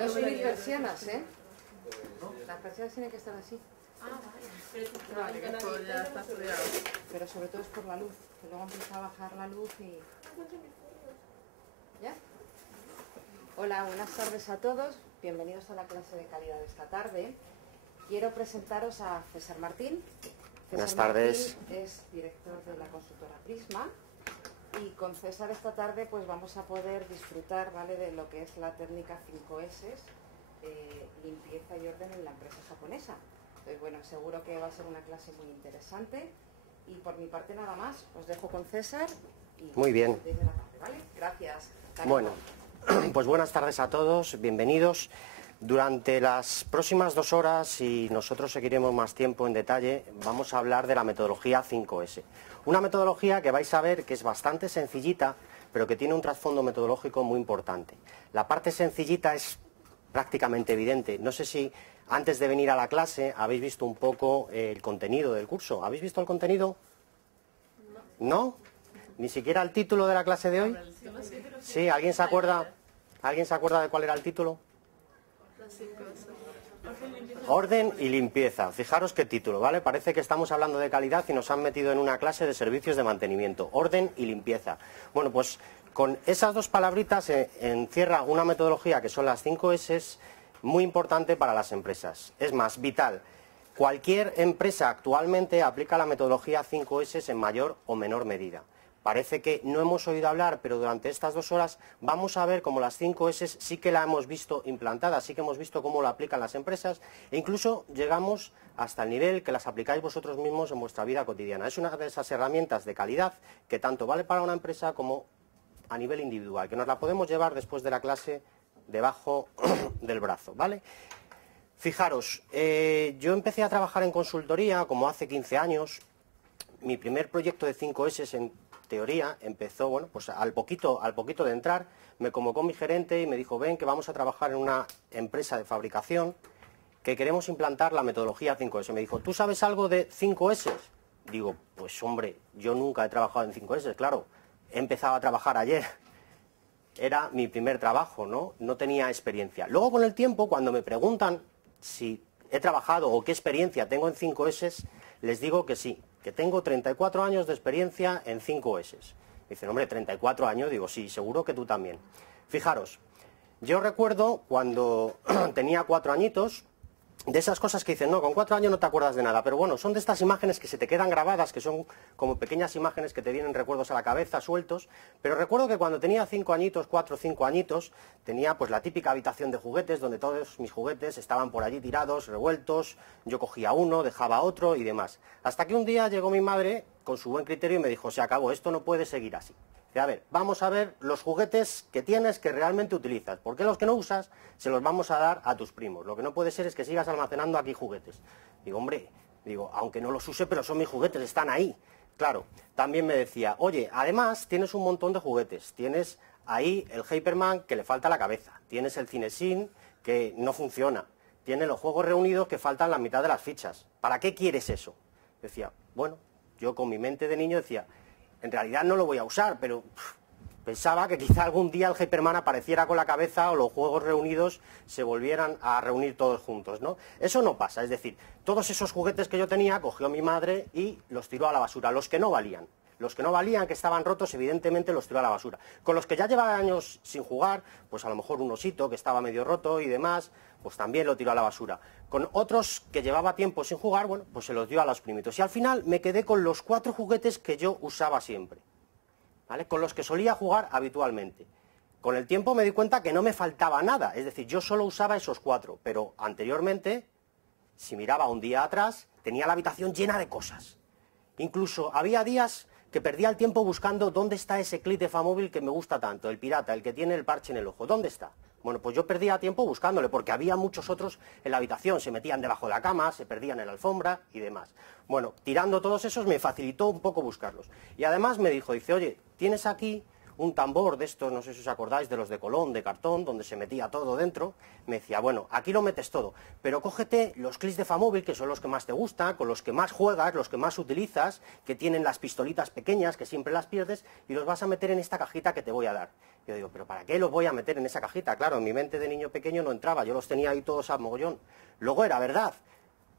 No subir persianas, ¿eh? Las persianas tienen que estar así. Pero sobre todo es por la luz, que luego empieza a bajar la luz y... ¿Ya? Hola, buenas tardes a todos. Bienvenidos a la clase de calidad de esta tarde. Quiero presentaros a César Martín. Buenas tardes. Martín es director de la consultora Prisma. Y con César esta tarde pues vamos a poder disfrutar, ¿vale?, de lo que es la técnica 5S, limpieza y orden en la empresa japonesa. Entonces, bueno, seguro que va a ser una clase muy interesante. Y por mi parte nada más, os dejo con César. Y muy bien. De la tarde, ¿vale? Gracias. Bueno, pues buenas tardes a todos, bienvenidos. Durante las próximas 2 horas, y nosotros seguiremos más tiempo en detalle, vamos a hablar de la metodología 5S. Una metodología que vais a ver que es bastante sencillita, pero que tiene un trasfondo metodológico muy importante. La parte sencillita es prácticamente evidente. No sé si antes de venir a la clase habéis visto un poco el contenido del curso. ¿Habéis visto el contenido? ¿No? ¿Ni siquiera el título de la clase de hoy? Sí, ¿alguien se acuerda? ¿Alguien se acuerda de cuál era el título? Orden y limpieza. Fijaros qué título, ¿vale? Parece que estamos hablando de calidad y nos han metido en una clase de servicios de mantenimiento. Orden y limpieza. Bueno, pues con esas 2 palabritas se encierra una metodología que son las 5S, muy importante para las empresas. Es más, vital. Cualquier empresa actualmente aplica la metodología 5S en mayor o menor medida. Parece que no hemos oído hablar, pero durante estas 2 horas vamos a ver cómo las 5S sí que la hemos visto implantada, sí que hemos visto cómo la aplican las empresas e incluso llegamos hasta el nivel que las aplicáis vosotros mismos en vuestra vida cotidiana. Es una de esas herramientas de calidad que tanto vale para una empresa como a nivel individual, que nos la podemos llevar después de la clase debajo del brazo, ¿vale? Fijaros, yo empecé a trabajar en consultoría como hace 15 años. Mi primer proyecto de 5S en teoría empezó, bueno, pues al poquito de entrar, me convocó mi gerente y me dijo, ven que vamos a trabajar en una empresa de fabricación que queremos implantar la metodología 5S. Me dijo, ¿tú sabes algo de 5S? Digo, pues hombre, yo nunca he trabajado en 5S, claro, he empezado a trabajar ayer. Era mi primer trabajo, ¿no? No tenía experiencia. Luego con el tiempo, cuando me preguntan si he trabajado o qué experiencia tengo en 5S, les digo que sí, que tengo 34 años de experiencia en 5S. Me dicen, hombre, 34 años, digo, sí, seguro que tú también. Fijaros, yo recuerdo cuando tenía 4 añitos, de esas cosas que dicen, no, con 4 años no te acuerdas de nada, pero bueno, son de estas imágenes que se te quedan grabadas, que son como pequeñas imágenes que te vienen recuerdos a la cabeza, sueltos, pero recuerdo que cuando tenía 5 añitos, 4 o 5 añitos, tenía pues la típica habitación de juguetes, donde todos mis juguetes estaban por allí tirados, revueltos, yo cogía uno, dejaba otro y demás. Hasta que un día llegó mi madre, con su buen criterio, y me dijo, se acabó, esto no puede seguir así. A ver, vamos a ver los juguetes que tienes que realmente utilizas, porque los que no usas se los vamos a dar a tus primos. Lo que no puede ser es que sigas almacenando aquí juguetes. Digo, hombre, aunque no los use, pero son mis juguetes, están ahí. Claro, también me decía, oye, además tienes un montón de juguetes, tienes ahí el Hyperman que le falta la cabeza, tienes el Cinesin que no funciona, tienes los juegos reunidos que faltan la mitad de las fichas. ¿Para qué quieres eso? Decía, bueno, yo con mi mente de niño decía, en realidad no lo voy a usar, pero pensaba que quizá algún día el Hyperman apareciera con la cabeza o los juegos reunidos se volvieran a reunir todos juntos, ¿no? Eso no pasa, es decir, todos esos juguetes que yo tenía cogió mi madre y los tiró a la basura, los que no valían. Los que no valían, que estaban rotos, evidentemente los tiró a la basura. Con los que ya llevaba años sin jugar, pues a lo mejor un osito que estaba medio roto y demás, pues también lo tiró a la basura. Con otros que llevaba tiempo sin jugar, bueno, pues se los dio a los primitos. Y al final me quedé con los 4 juguetes que yo usaba siempre, ¿vale? Con los que solía jugar habitualmente. Con el tiempo me di cuenta que no me faltaba nada, es decir, yo solo usaba esos 4, pero anteriormente, si miraba un día atrás, tenía la habitación llena de cosas. Incluso había días que perdía el tiempo buscando dónde está ese clip de Famóvil que me gusta tanto, el pirata, el que tiene el parche en el ojo, ¿dónde está? Bueno, pues yo perdía tiempo buscándole, porque había muchos otros en la habitación, se metían debajo de la cama, se perdían en la alfombra y demás. Bueno, tirando todos esos me facilitó un poco buscarlos. Y además me dijo, dice, oye, tienes aquí un tambor de estos, no sé si os acordáis, de los de Colón, de cartón, donde se metía todo dentro. Me decía, bueno, aquí lo metes todo, pero cógete los clics de Famóvil, que son los que más te gustan, con los que más juegas, los que más utilizas, que tienen las pistolitas pequeñas, que siempre las pierdes, y los vas a meter en esta cajita que te voy a dar. Yo digo, ¿pero para qué los voy a meter en esa cajita? Claro, en mi mente de niño pequeño no entraba, yo los tenía ahí todos a mogollón. Luego era verdad.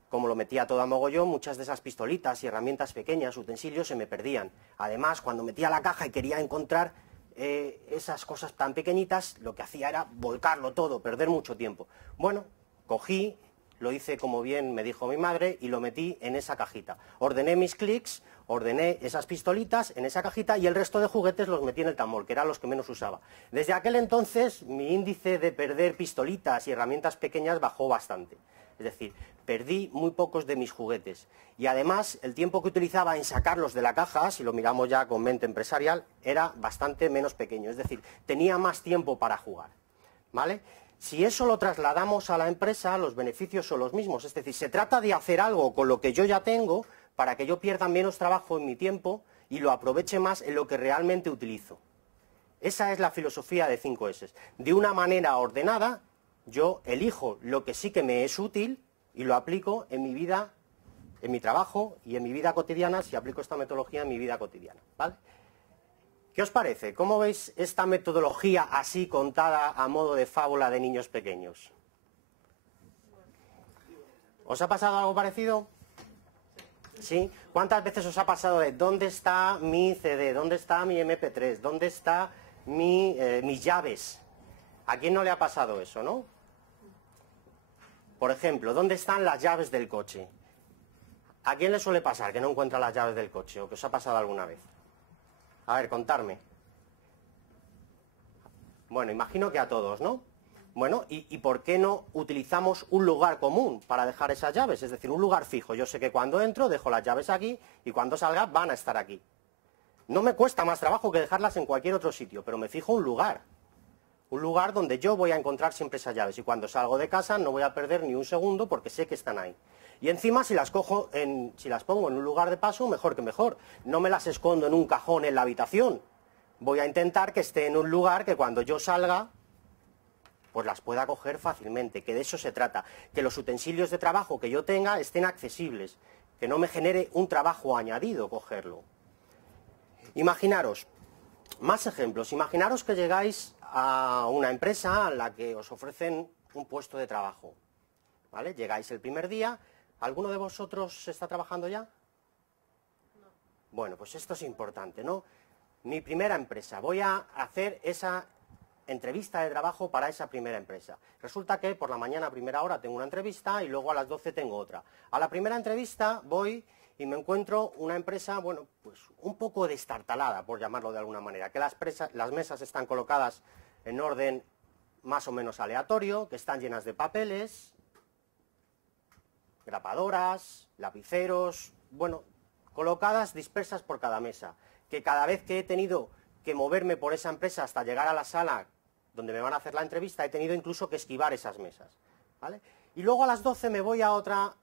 Como lo metía todo a mogollón, muchas de esas pistolitas y herramientas pequeñas, utensilios, se me perdían. Además, cuando metía la caja y quería encontrar esas cosas tan pequeñitas, lo que hacía era volcarlo todo, perder mucho tiempo. Bueno, cogí, lo hice como bien me dijo mi madre y lo metí en esa cajita. Ordené mis clics, ordené esas pistolitas en esa cajita y el resto de juguetes los metí en el tambor, que eran los que menos usaba. Desde aquel entonces, mi índice de perder pistolitas y herramientas pequeñas bajó bastante. Es decir, perdí muy pocos de mis juguetes. Y además, el tiempo que utilizaba en sacarlos de la caja, si lo miramos ya con mente empresarial, era bastante menos pequeño. Es decir, tenía más tiempo para jugar. ¿Vale? Si eso lo trasladamos a la empresa, los beneficios son los mismos. Es decir, se trata de hacer algo con lo que yo ya tengo para que yo pierda menos trabajo en mi tiempo y lo aproveche más en lo que realmente utilizo. Esa es la filosofía de 5S. De una manera ordenada, yo elijo lo que sí que me es útil y lo aplico en mi vida, en mi trabajo y en mi vida cotidiana, si aplico esta metodología en mi vida cotidiana, ¿vale? ¿Qué os parece? ¿Cómo veis esta metodología así contada a modo de fábula de niños pequeños? ¿Os ha pasado algo parecido? ¿Sí? ¿Cuántas veces os ha pasado de dónde está mi CD, dónde está mi MP3, dónde está mis llaves? ¿A quién no le ha pasado eso, no? Por ejemplo, ¿dónde están las llaves del coche? ¿A quién le suele pasar que no encuentra las llaves del coche o que os ha pasado alguna vez? A ver, contadme. Bueno, imagino que a todos, ¿no? Bueno, ¿y por qué no utilizamos un lugar común para dejar esas llaves? Es decir, un lugar fijo. Yo sé que cuando entro dejo las llaves aquí y cuando salga van a estar aquí. No me cuesta más trabajo que dejarlas en cualquier otro sitio, pero me fijo un lugar. Un lugar donde yo voy a encontrar siempre esas llaves y cuando salgo de casa no voy a perder ni un segundo porque sé que están ahí. Y encima si las pongo en un lugar de paso, mejor que mejor. No me las escondo en un cajón en la habitación. Voy a intentar que esté en un lugar que cuando yo salga, pues las pueda coger fácilmente, que de eso se trata. Que los utensilios de trabajo que yo tenga estén accesibles, que no me genere un trabajo añadido cogerlo. Imaginaros, más ejemplos, imaginaros que llegáis a una empresa a la que os ofrecen un puesto de trabajo, ¿vale? Llegáis el primer día, ¿alguno de vosotros está trabajando ya? No. Bueno, pues esto es importante, ¿no? Mi primera empresa, voy a hacer esa entrevista de trabajo para esa primera empresa. Resulta que por la mañana a primera hora tengo una entrevista y luego a las 12 tengo otra. A la primera entrevista voy y me encuentro una empresa, bueno, pues un poco destartalada, por llamarlo de alguna manera, que las mesas están colocadas en orden más o menos aleatorio, que están llenas de papeles, grapadoras, lapiceros, bueno, colocadas dispersas por cada mesa, que cada vez que he tenido que moverme por esa empresa hasta llegar a la sala donde me van a hacer la entrevista, he tenido incluso que esquivar esas mesas, ¿vale? Y luego a las 12 me voy a otra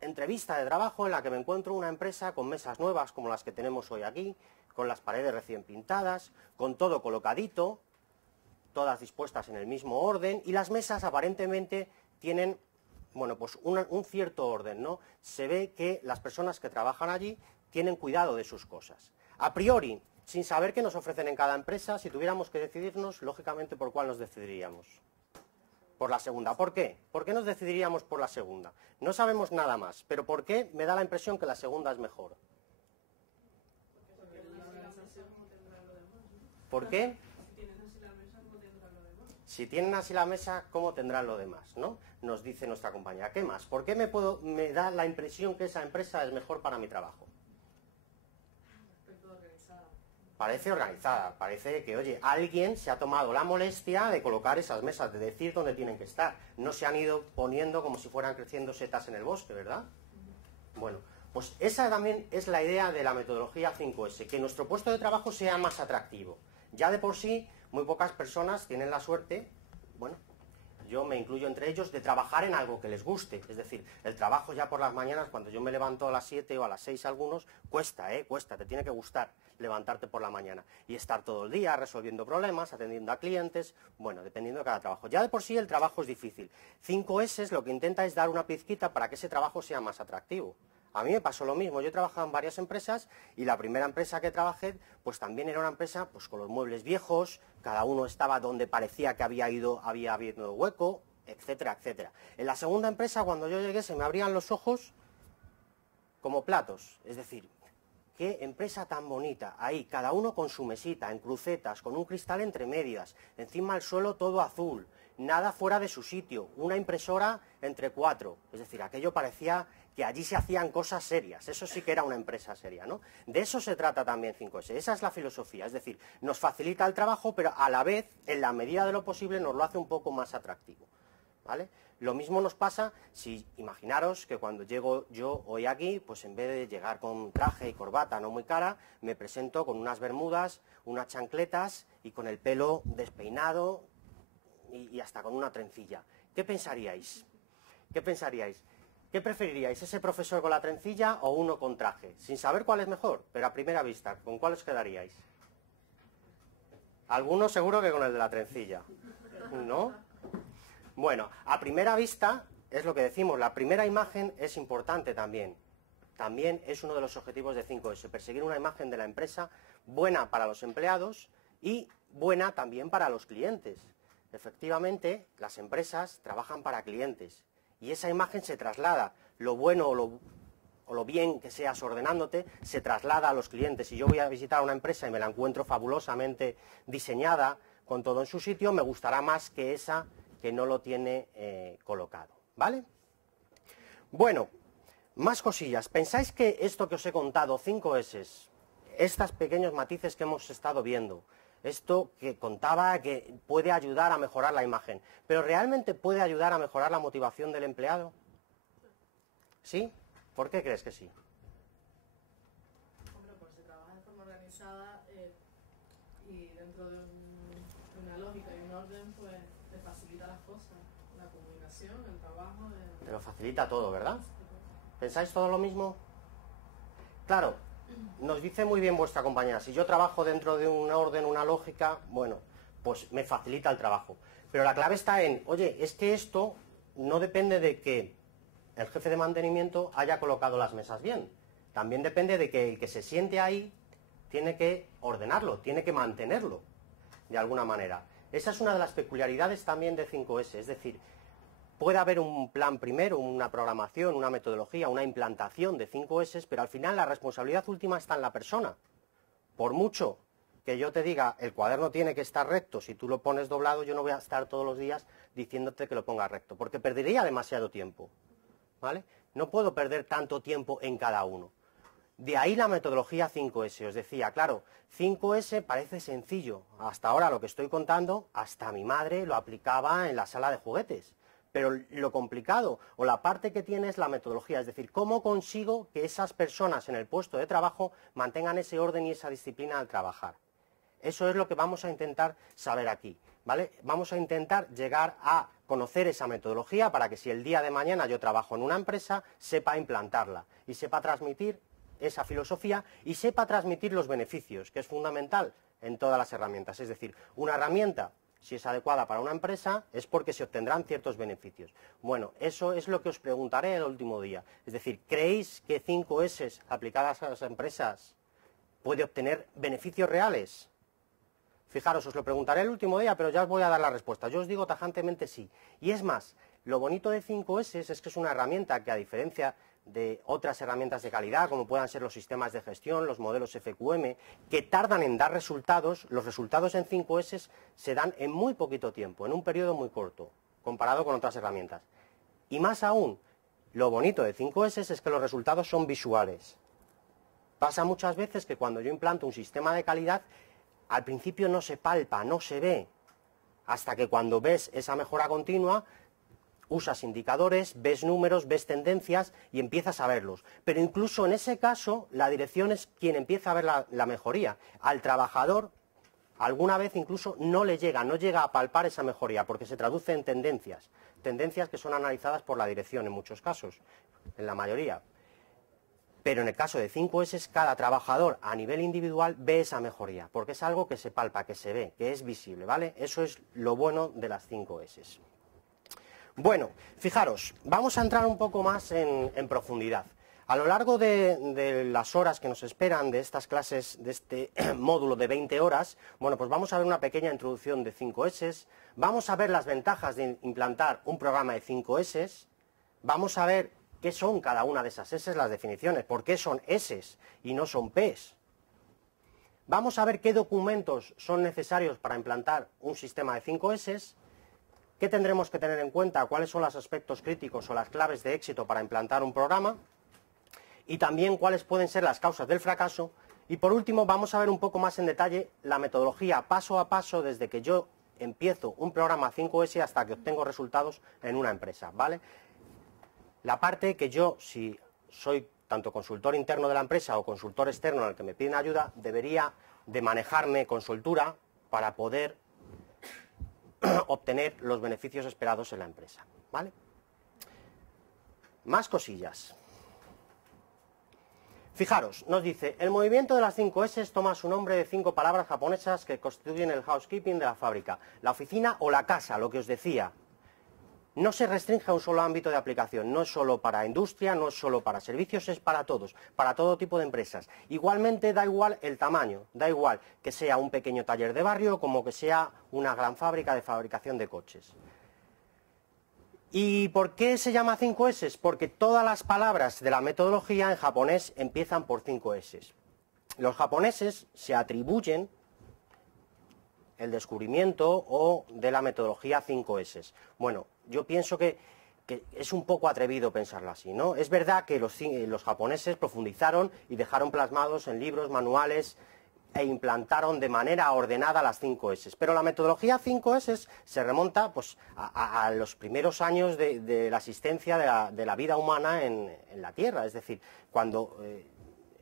entrevista de trabajo en la que me encuentro una empresa con mesas nuevas como las que tenemos hoy aquí, con las paredes recién pintadas, con todo colocadito, todas dispuestas en el mismo orden, y las mesas aparentemente tienen, bueno, pues un cierto orden, ¿no? Se ve que las personas que trabajan allí tienen cuidado de sus cosas. A priori, sin saber qué nos ofrecen en cada empresa, si tuviéramos que decidirnos, lógicamente, ¿por cuál nos decidiríamos? Por la segunda. ¿Por qué? ¿Por qué nos decidiríamos por la segunda? No sabemos nada más, pero ¿por qué me da la impresión que la segunda es mejor? ¿Por qué? Si tienen así la mesa, ¿cómo tendrán lo demás? ¿No? Nos dice nuestra compañera. ¿Qué más? ¿Por qué me da la impresión que esa empresa es mejor para mi trabajo? Parece organizada, parece que, oye, alguien se ha tomado la molestia de colocar esas mesas, de decir dónde tienen que estar. No se han ido poniendo como si fueran creciendo setas en el bosque, ¿verdad? Bueno, pues esa también es la idea de la metodología 5S, que nuestro puesto de trabajo sea más atractivo. Ya de por sí, muy pocas personas tienen la suerte, bueno, yo me incluyo entre ellos, de trabajar en algo que les guste. Es decir, el trabajo ya por las mañanas, cuando yo me levanto a las 7 o a las 6 algunos, cuesta, cuesta, te tiene que gustar levantarte por la mañana y estar todo el día resolviendo problemas, atendiendo a clientes, bueno, dependiendo de cada trabajo. Ya de por sí el trabajo es difícil. 5S lo que intenta es dar una pizquita para que ese trabajo sea más atractivo. A mí me pasó lo mismo, yo he trabajado en varias empresas y la primera empresa que trabajé pues también era una empresa pues con los muebles viejos, cada uno estaba donde parecía que había habido hueco, etcétera, etcétera. En la segunda empresa cuando yo llegué se me abrían los ojos como platos, es decir, qué empresa tan bonita, ahí cada uno con su mesita, en crucetas, con un cristal entre medias, encima el suelo todo azul, nada fuera de su sitio, una impresora entre 4, es decir, aquello parecía que allí se hacían cosas serias, eso sí que era una empresa seria, ¿no? De eso se trata también 5S, esa es la filosofía, es decir, nos facilita el trabajo, pero a la vez, en la medida de lo posible, nos lo hace un poco más atractivo, ¿vale? Lo mismo nos pasa si, imaginaros que cuando llego yo hoy aquí, pues en vez de llegar con traje y corbata no muy cara, me presento con unas bermudas, unas chancletas y con el pelo despeinado y hasta con una trencilla. ¿Qué pensaríais? ¿Qué pensaríais? ¿Qué preferiríais, ese profesor con la trencilla o uno con traje? Sin saber cuál es mejor, pero a primera vista, ¿con cuál os quedaríais? Algunos seguro que con el de la trencilla, ¿no? Bueno, a primera vista, es lo que decimos, la primera imagen es importante también. También es uno de los objetivos de 5S, perseguir una imagen de la empresa buena para los empleados y buena también para los clientes. Efectivamente, las empresas trabajan para clientes y esa imagen se traslada, lo bueno o lo bien que seas ordenándote, se traslada a los clientes. Si yo voy a visitar una empresa y me la encuentro fabulosamente diseñada, con todo en su sitio, me gustará más que esa que no lo tiene colocado, ¿vale? Bueno, más cosillas. ¿Pensáis que esto que os he contado, 5S, estos pequeños matices que hemos estado viendo, esto que contaba que puede ayudar a mejorar la imagen, pero realmente puede ayudar a mejorar la motivación del empleado? ¿Sí? ¿Por qué crees que sí? Hombre, pues se trabaja de forma organizada y dentro de una lógica y un orden, pues te facilita las cosas, la comunicación, el trabajo. Te lo facilita todo, ¿verdad? ¿Pensáis todo lo mismo? Claro, nos dice muy bien vuestra compañera, si yo trabajo dentro de un orden, una lógica, bueno, pues me facilita el trabajo. Pero la clave está en, oye, es que esto no depende de que el jefe de mantenimiento haya colocado las mesas bien. También depende de que el que se siente ahí tiene que ordenarlo, tiene que mantenerlo, de alguna manera. Esa es una de las peculiaridades también de 5S, es decir, puede haber un plan primero, una programación, una metodología, una implantación de 5S, pero al final la responsabilidad última está en la persona. Por mucho que yo te diga, el cuaderno tiene que estar recto, si tú lo pones doblado, yo no voy a estar todos los días diciéndote que lo pongas recto, porque perdería demasiado tiempo, ¿vale? No puedo perder tanto tiempo en cada uno. De ahí la metodología 5S, os decía, claro, 5S parece sencillo, hasta ahora lo que estoy contando, hasta mi madre lo aplicaba en la sala de juguetes, pero lo complicado o la parte que tiene es la metodología, es decir, cómo consigo que esas personas en el puesto de trabajo mantengan ese orden y esa disciplina al trabajar. Eso es lo que vamos a intentar saber aquí, ¿vale? Vamos a intentar llegar a conocer esa metodología para que si el día de mañana yo trabajo en una empresa, sepa implantarla y sepa transmitir esa filosofía y sepa transmitir los beneficios, que es fundamental en todas las herramientas. Es decir, una herramienta, si es adecuada para una empresa, es porque se obtendrán ciertos beneficios. Bueno, eso es lo que os preguntaré el último día. Es decir, ¿creéis que 5S aplicadas a las empresas puede obtener beneficios reales? Fijaros, os lo preguntaré el último día, pero ya os voy a dar la respuesta. Yo os digo tajantemente sí. Y es más, lo bonito de 5S es que es una herramienta que, a diferencia de otras herramientas de calidad, como puedan ser los sistemas de gestión, los modelos FQM, que tardan en dar resultados, los resultados en 5S se dan en muy poquito tiempo, en un periodo muy corto, comparado con otras herramientas. Y más aún, lo bonito de 5S es que los resultados son visuales. Pasa muchas veces que cuando yo implanto un sistema de calidad, al principio no se palpa, no se ve, hasta que cuando ves esa mejora continua, usas indicadores, ves números, ves tendencias y empiezas a verlos. Pero incluso en ese caso, la dirección es quien empieza a ver la mejoría. Al trabajador alguna vez incluso no llega a palpar esa mejoría, porque se traduce en tendencias que son analizadas por la dirección en muchos casos, en la mayoría. Pero en el caso de 5S, cada trabajador a nivel individual ve esa mejoría, porque es algo que se palpa, que se ve, que es visible, ¿vale? Eso es lo bueno de las 5S. Bueno, fijaros, vamos a entrar un poco más en profundidad. A lo largo de las horas que nos esperan de estas clases, de este módulo de 20 horas, bueno, pues vamos a ver una pequeña introducción de 5S, vamos a ver las ventajas de implantar un programa de 5S, vamos a ver qué son cada una de esas S, las definiciones, por qué son S y no son Ps. Vamos a ver qué documentos son necesarios para implantar un sistema de 5S, qué tendremos que tener en cuenta, cuáles son los aspectos críticos o las claves de éxito para implantar un programa, y también cuáles pueden ser las causas del fracaso, y por último vamos a ver un poco más en detalle la metodología paso a paso desde que yo empiezo un programa 5S hasta que obtengo resultados en una empresa, ¿vale? La parte que yo, si soy tanto consultor interno de la empresa o consultor externo al que me piden ayuda, debería de manejarme con soltura para poder obtener los beneficios esperados en la empresa, ¿vale? Más cosillas. Fijaros, nos dice, el movimiento de las 5S toma su nombre de 5 palabras japonesas que constituyen el housekeeping de la fábrica, la oficina o la casa, lo que os decía. No se restringe a un solo ámbito de aplicación, no es solo para industria, no es solo para servicios, es para todos, para todo tipo de empresas. Igualmente da igual el tamaño, da igual que sea un pequeño taller de barrio como que sea una gran fábrica de fabricación de coches. ¿Y por qué se llama 5S? Porque todas las palabras de la metodología en japonés empiezan por 5S. Los japoneses se atribuyen el descubrimiento o de la metodología 5S. Bueno, yo pienso que es un poco atrevido pensarlo así, ¿no? Es verdad que los japoneses profundizaron y dejaron plasmados en libros, manuales, e implantaron de manera ordenada las 5S. Pero la metodología 5S se remonta pues, a los primeros años de la existencia de la vida humana en la Tierra. Es decir, cuando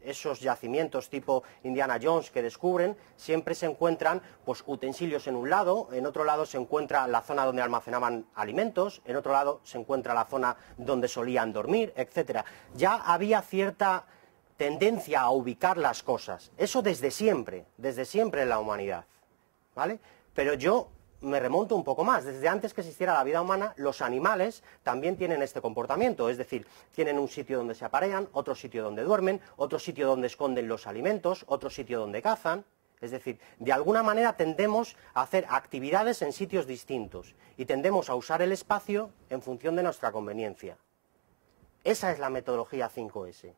esos yacimientos tipo Indiana Jones que descubren, siempre se encuentran pues, utensilios en un lado, en otro lado se encuentra la zona donde almacenaban alimentos, en otro lado se encuentra la zona donde solían dormir, etc. Ya había cierta tendencia a ubicar las cosas, eso desde siempre en la humanidad, ¿vale? Pero yo me remonto un poco más, desde antes que existiera la vida humana, los animales también tienen este comportamiento, es decir, tienen un sitio donde se aparean, otro sitio donde duermen, otro sitio donde esconden los alimentos, otro sitio donde cazan, es decir, de alguna manera tendemos a hacer actividades en sitios distintos y tendemos a usar el espacio en función de nuestra conveniencia. Esa es la metodología 5S.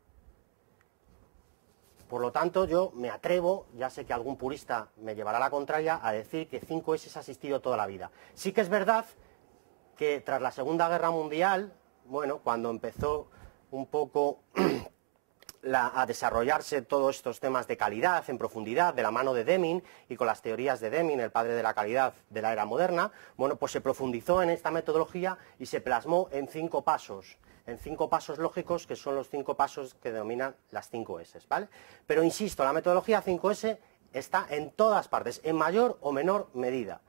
Por lo tanto, yo me atrevo, ya sé que algún purista me llevará a la contraria, a decir que 5S ha existido toda la vida. Sí que es verdad que tras la Segunda Guerra Mundial, bueno, cuando empezó un poco a desarrollarse todos estos temas de calidad en profundidad, de la mano de Deming y con las teorías de Deming, el padre de la calidad de la era moderna, bueno, pues se profundizó en esta metodología y se plasmó en 5 pasos. En 5 pasos lógicos, que son los 5 pasos que denominan las 5S, ¿vale? Pero insisto, la metodología 5S está en todas partes, en mayor o menor medida.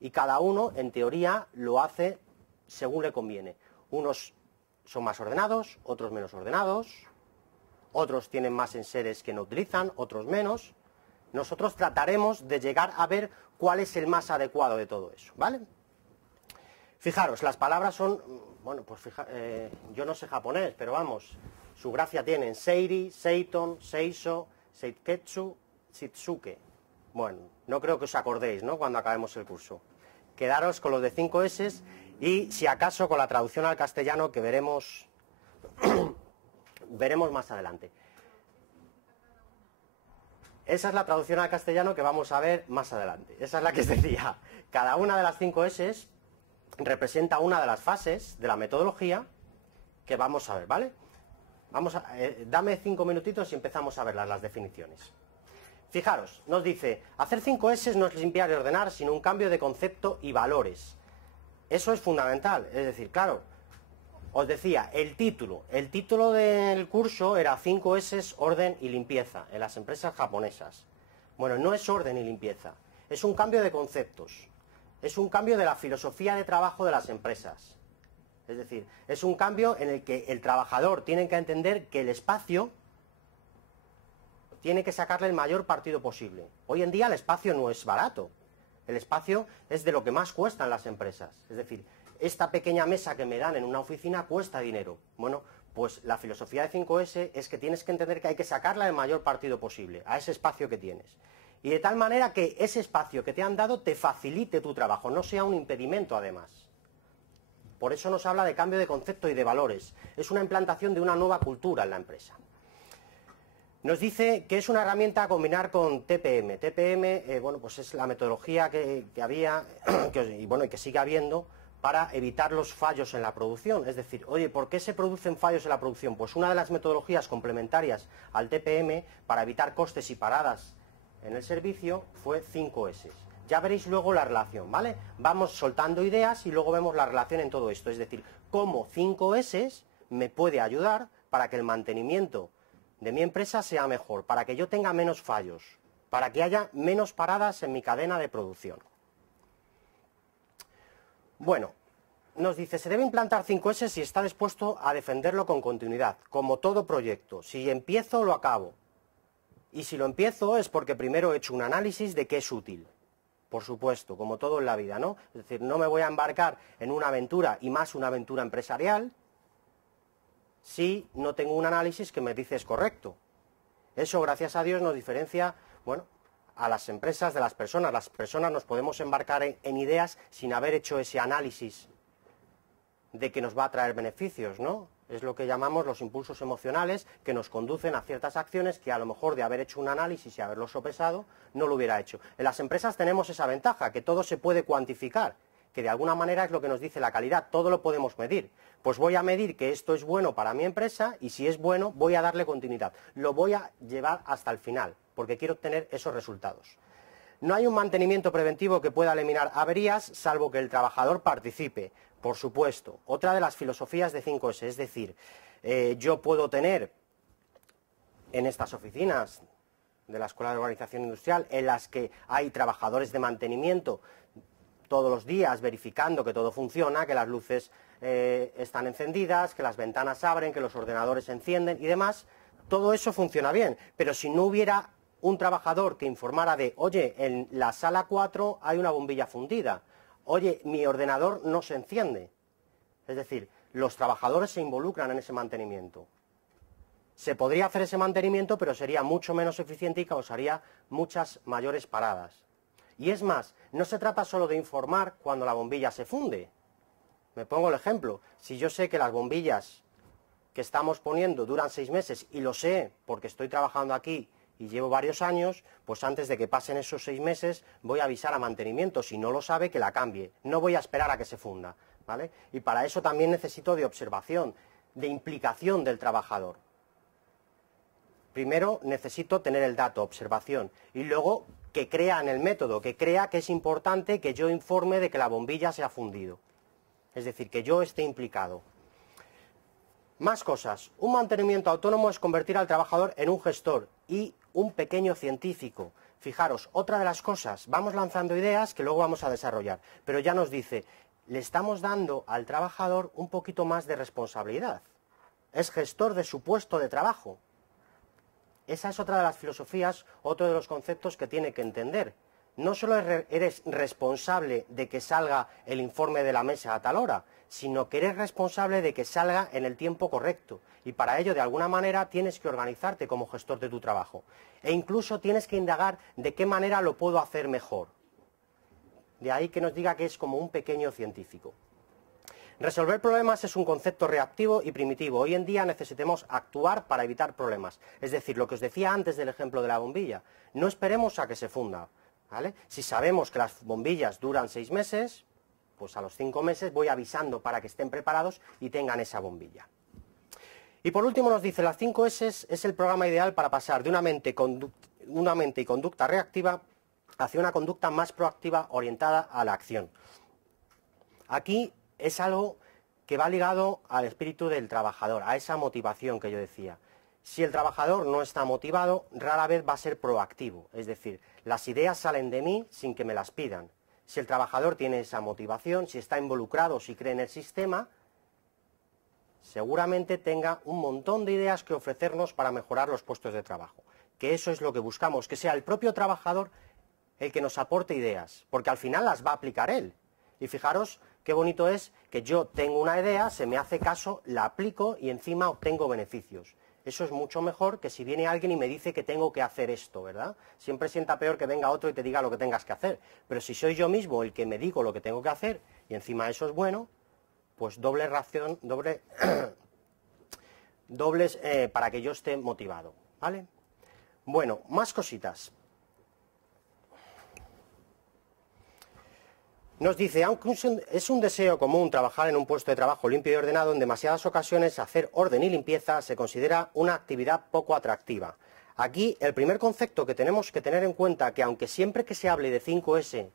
Y cada uno, en teoría, lo hace según le conviene. Unos son más ordenados, otros menos ordenados, otros tienen más enseres que no utilizan, otros menos. Nosotros trataremos de llegar a ver cuál es el más adecuado de todo eso, ¿vale? Fijaros, las palabras son, bueno, pues yo no sé japonés, pero vamos, su gracia tienen seiri, seiton, seiso, seiketsu, shitsuke. Bueno, no creo que os acordéis, ¿no?, cuando acabemos el curso. Quedaros con los de 5S y, si acaso, con la traducción al castellano que veremos, veremos más adelante. Esa es la traducción al castellano que vamos a ver más adelante. Esa es la que os decía. Cada una de las 5S representa una de las fases de la metodología que vamos a ver, ¿vale? Dame 5 minutitos y empezamos a ver las definiciones. Fijaros, nos dice, hacer 5S no es limpiar y ordenar, sino un cambio de concepto y valores. Eso es fundamental, es decir, claro, os decía, el título del curso era 5S, orden y limpieza, en las empresas japonesas. Bueno, no es orden y limpieza, es un cambio de conceptos, es un cambio de la filosofía de trabajo de las empresas. Es decir, es un cambio en el que el trabajador tiene que entender que el espacio tiene que sacarle el mayor partido posible. Hoy en día el espacio no es barato. El espacio es de lo que más cuesta en las empresas. Es decir, esta pequeña mesa que me dan en una oficina cuesta dinero. Bueno, pues la filosofía de 5S es que tienes que entender que hay que sacarle el mayor partido posible a ese espacio que tienes. Y de tal manera que ese espacio que te han dado te facilite tu trabajo, no sea un impedimento además. Por eso nos habla de cambio de concepto y de valores. Es una implantación de una nueva cultura en la empresa. Nos dice que es una herramienta a combinar con TPM. TPM, bueno, pues es la metodología que había y que sigue habiendo para evitar los fallos en la producción. Es decir, oye, ¿por qué se producen fallos en la producción? Pues una de las metodologías complementarias al TPM para evitar costes y paradas en el servicio fue 5S. Ya veréis luego la relación, ¿vale? Vamos soltando ideas y luego vemos la relación en todo esto. Es decir, cómo 5S me puede ayudar para que el mantenimiento de mi empresa sea mejor, para que yo tenga menos fallos, para que haya menos paradas en mi cadena de producción. Bueno, nos dice, se debe implantar 5S si está dispuesto a defenderlo con continuidad, como todo proyecto. Si empiezo, lo acabo. Y si lo empiezo es porque primero he hecho un análisis de qué es útil. Por supuesto, como todo en la vida, ¿no? Es decir, no me voy a embarcar en una aventura, y más una aventura empresarial, si no tengo un análisis que me dice es correcto. Eso, gracias a Dios, nos diferencia, bueno, a las empresas de las personas. Las personas nos podemos embarcar en ideas sin haber hecho ese análisis de que nos va a traer beneficios, ¿no? Es lo que llamamos los impulsos emocionales que nos conducen a ciertas acciones que a lo mejor de haber hecho un análisis y haberlo sopesado no lo hubiera hecho. En las empresas tenemos esa ventaja, que todo se puede cuantificar, que de alguna manera es lo que nos dice la calidad, todo lo podemos medir. Pues voy a medir que esto es bueno para mi empresa y si es bueno voy a darle continuidad. Lo voy a llevar hasta el final, porque quiero obtener esos resultados. No hay un mantenimiento preventivo que pueda eliminar averías, salvo que el trabajador participe. Por supuesto, otra de las filosofías de 5S, es decir, yo puedo tener en estas oficinas de la Escuela de Organización Industrial, en las que hay trabajadores de mantenimiento todos los días verificando que todo funciona, que las luces están encendidas, que las ventanas abren, que los ordenadores se encienden y demás, todo eso funciona bien, pero si no hubiera un trabajador que informara de, oye, en la sala 4 hay una bombilla fundida, oye, mi ordenador no se enciende. Es decir, los trabajadores se involucran en ese mantenimiento. Se podría hacer ese mantenimiento, pero sería mucho menos eficiente y causaría muchas mayores paradas. Y es más, no se trata solo de informar cuando la bombilla se funde. Me pongo el ejemplo. Si yo sé que las bombillas que estamos poniendo duran 6 meses, y lo sé porque estoy trabajando aquí y llevo varios años, pues antes de que pasen esos 6 meses voy a avisar a mantenimiento, si no lo sabe, que la cambie. No voy a esperar a que se funda, ¿vale? Y para eso también necesito de observación, de implicación del trabajador. Primero necesito tener el dato, observación, y luego que crea en el método, que crea que es importante que yo informe de que la bombilla se ha fundido. Es decir, que yo esté implicado. Más cosas. Un mantenimiento autónomo es convertir al trabajador en un gestor y un pequeño científico. Fijaros, otra de las cosas, vamos lanzando ideas que luego vamos a desarrollar, pero ya nos dice, le estamos dando al trabajador un poquito más de responsabilidad. Es gestor de su puesto de trabajo. Esa es otra de las filosofías, otro de los conceptos que tiene que entender. No solo eres responsable de que salga el informe de la mesa a tal hora, sino que eres responsable de que salga en el tiempo correcto. Y para ello, de alguna manera, tienes que organizarte como gestor de tu trabajo. E incluso tienes que indagar de qué manera lo puedo hacer mejor. De ahí que nos diga que es como un pequeño científico. Resolver problemas es un concepto reactivo y primitivo. Hoy en día necesitamos actuar para evitar problemas. Es decir, lo que os decía antes del ejemplo de la bombilla. No esperemos a que se funda, ¿vale? Si sabemos que las bombillas duran 6 meses, pues a los 5 meses voy avisando para que estén preparados y tengan esa bombilla. Y por último nos dice, las 5S es el programa ideal para pasar de una mente y conducta reactiva hacia una conducta más proactiva orientada a la acción. Aquí es algo que va ligado al espíritu del trabajador, a esa motivación que yo decía. Si el trabajador no está motivado, rara vez va a ser proactivo, es decir, las ideas salen de mí sin que me las pidan. Si el trabajador tiene esa motivación, si está involucrado, si cree en el sistema, seguramente tenga un montón de ideas que ofrecernos para mejorar los puestos de trabajo. Que eso es lo que buscamos, que sea el propio trabajador el que nos aporte ideas, porque al final las va a aplicar él. Y fijaros qué bonito es que yo tengo una idea, se me hace caso, la aplico y encima obtengo beneficios. Eso es mucho mejor que si viene alguien y me dice que tengo que hacer esto, ¿verdad? Siempre sienta peor que venga otro y te diga lo que tengas que hacer. Pero si soy yo mismo el que me digo lo que tengo que hacer y encima eso es bueno, pues doble ración, dobles para que yo esté motivado, ¿vale? Bueno, más cositas. Nos dice, aunque es un deseo común trabajar en un puesto de trabajo limpio y ordenado, en demasiadas ocasiones hacer orden y limpieza se considera una actividad poco atractiva. Aquí el primer concepto que tenemos que tener en cuenta, que aunque siempre que se hable de 5S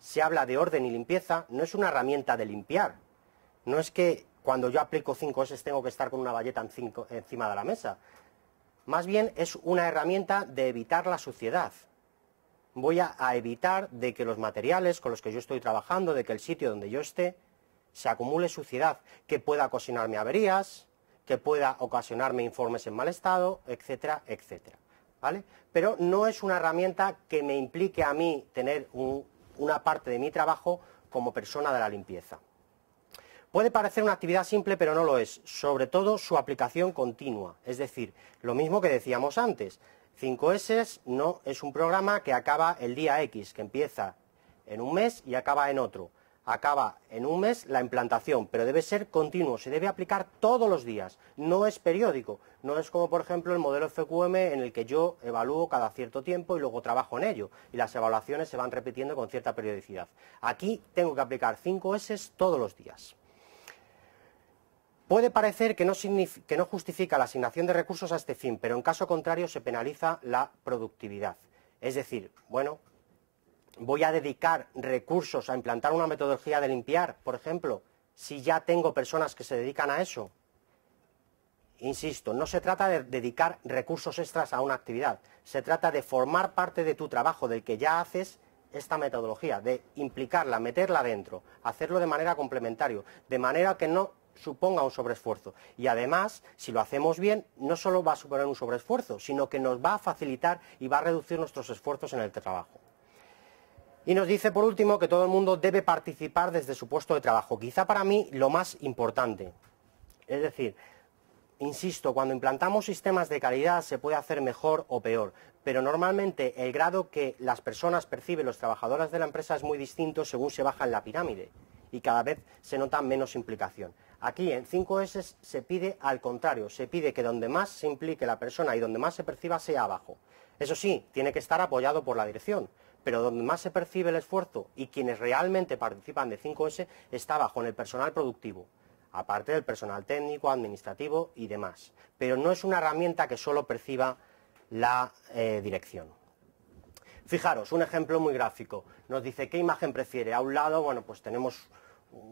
se habla de orden y limpieza, no es una herramienta de limpiar. No es que cuando yo aplico 5S tengo que estar con una bayeta encima de la mesa. Más bien es una herramienta de evitar la suciedad. Voy a evitar de que los materiales con los que yo estoy trabajando, de que el sitio donde yo esté, se acumule suciedad, que pueda ocasionarme averías, que pueda ocasionarme informes en mal estado, etcétera, etcétera, ¿vale? Pero no es una herramienta que me implique a mí tener una parte de mi trabajo como persona de la limpieza. Puede parecer una actividad simple, pero no lo es, sobre todo su aplicación continua, es decir, lo mismo que decíamos antes. 5S no es un programa que acaba el día X, que empieza en un mes y acaba en otro. Acaba en un mes la implantación, pero debe ser continuo, se debe aplicar todos los días, no es periódico, no es como por ejemplo el modelo FQM en el que yo evalúo cada cierto tiempo y luego trabajo en ello, y las evaluaciones se van repitiendo con cierta periodicidad. Aquí tengo que aplicar 5S todos los días. Puede parecer que no justifica la asignación de recursos a este fin, pero en caso contrario se penaliza la productividad. Es decir, bueno, voy a dedicar recursos a implantar una metodología de limpiar, por ejemplo, si ya tengo personas que se dedican a eso. Insisto, no se trata de dedicar recursos extras a una actividad, se trata de formar parte de tu trabajo, del que ya haces esta metodología, de implicarla, meterla dentro, hacerlo de manera complementaria, de manera que no suponga un sobreesfuerzo. Y además, si lo hacemos bien, no solo va a suponer un sobreesfuerzo, sino que nos va a facilitar y va a reducir nuestros esfuerzos en el trabajo. Y nos dice, por último, que todo el mundo debe participar desde su puesto de trabajo. Quizá para mí lo más importante. Es decir, insisto, cuando implantamos sistemas de calidad se puede hacer mejor o peor, pero normalmente el grado que las personas perciben, los trabajadores de la empresa, es muy distinto según se baja en la pirámide y cada vez se nota menos implicación. Aquí en 5S se pide al contrario, se pide que donde más se implique la persona y donde más se perciba sea abajo. Eso sí, tiene que estar apoyado por la dirección, pero donde más se percibe el esfuerzo y quienes realmente participan de 5S está abajo, en el personal productivo, aparte del personal técnico, administrativo y demás. Pero no es una herramienta que solo perciba la dirección. Fijaros, un ejemplo muy gráfico. Nos dice, ¿qué imagen prefiere? A un lado, bueno, pues tenemos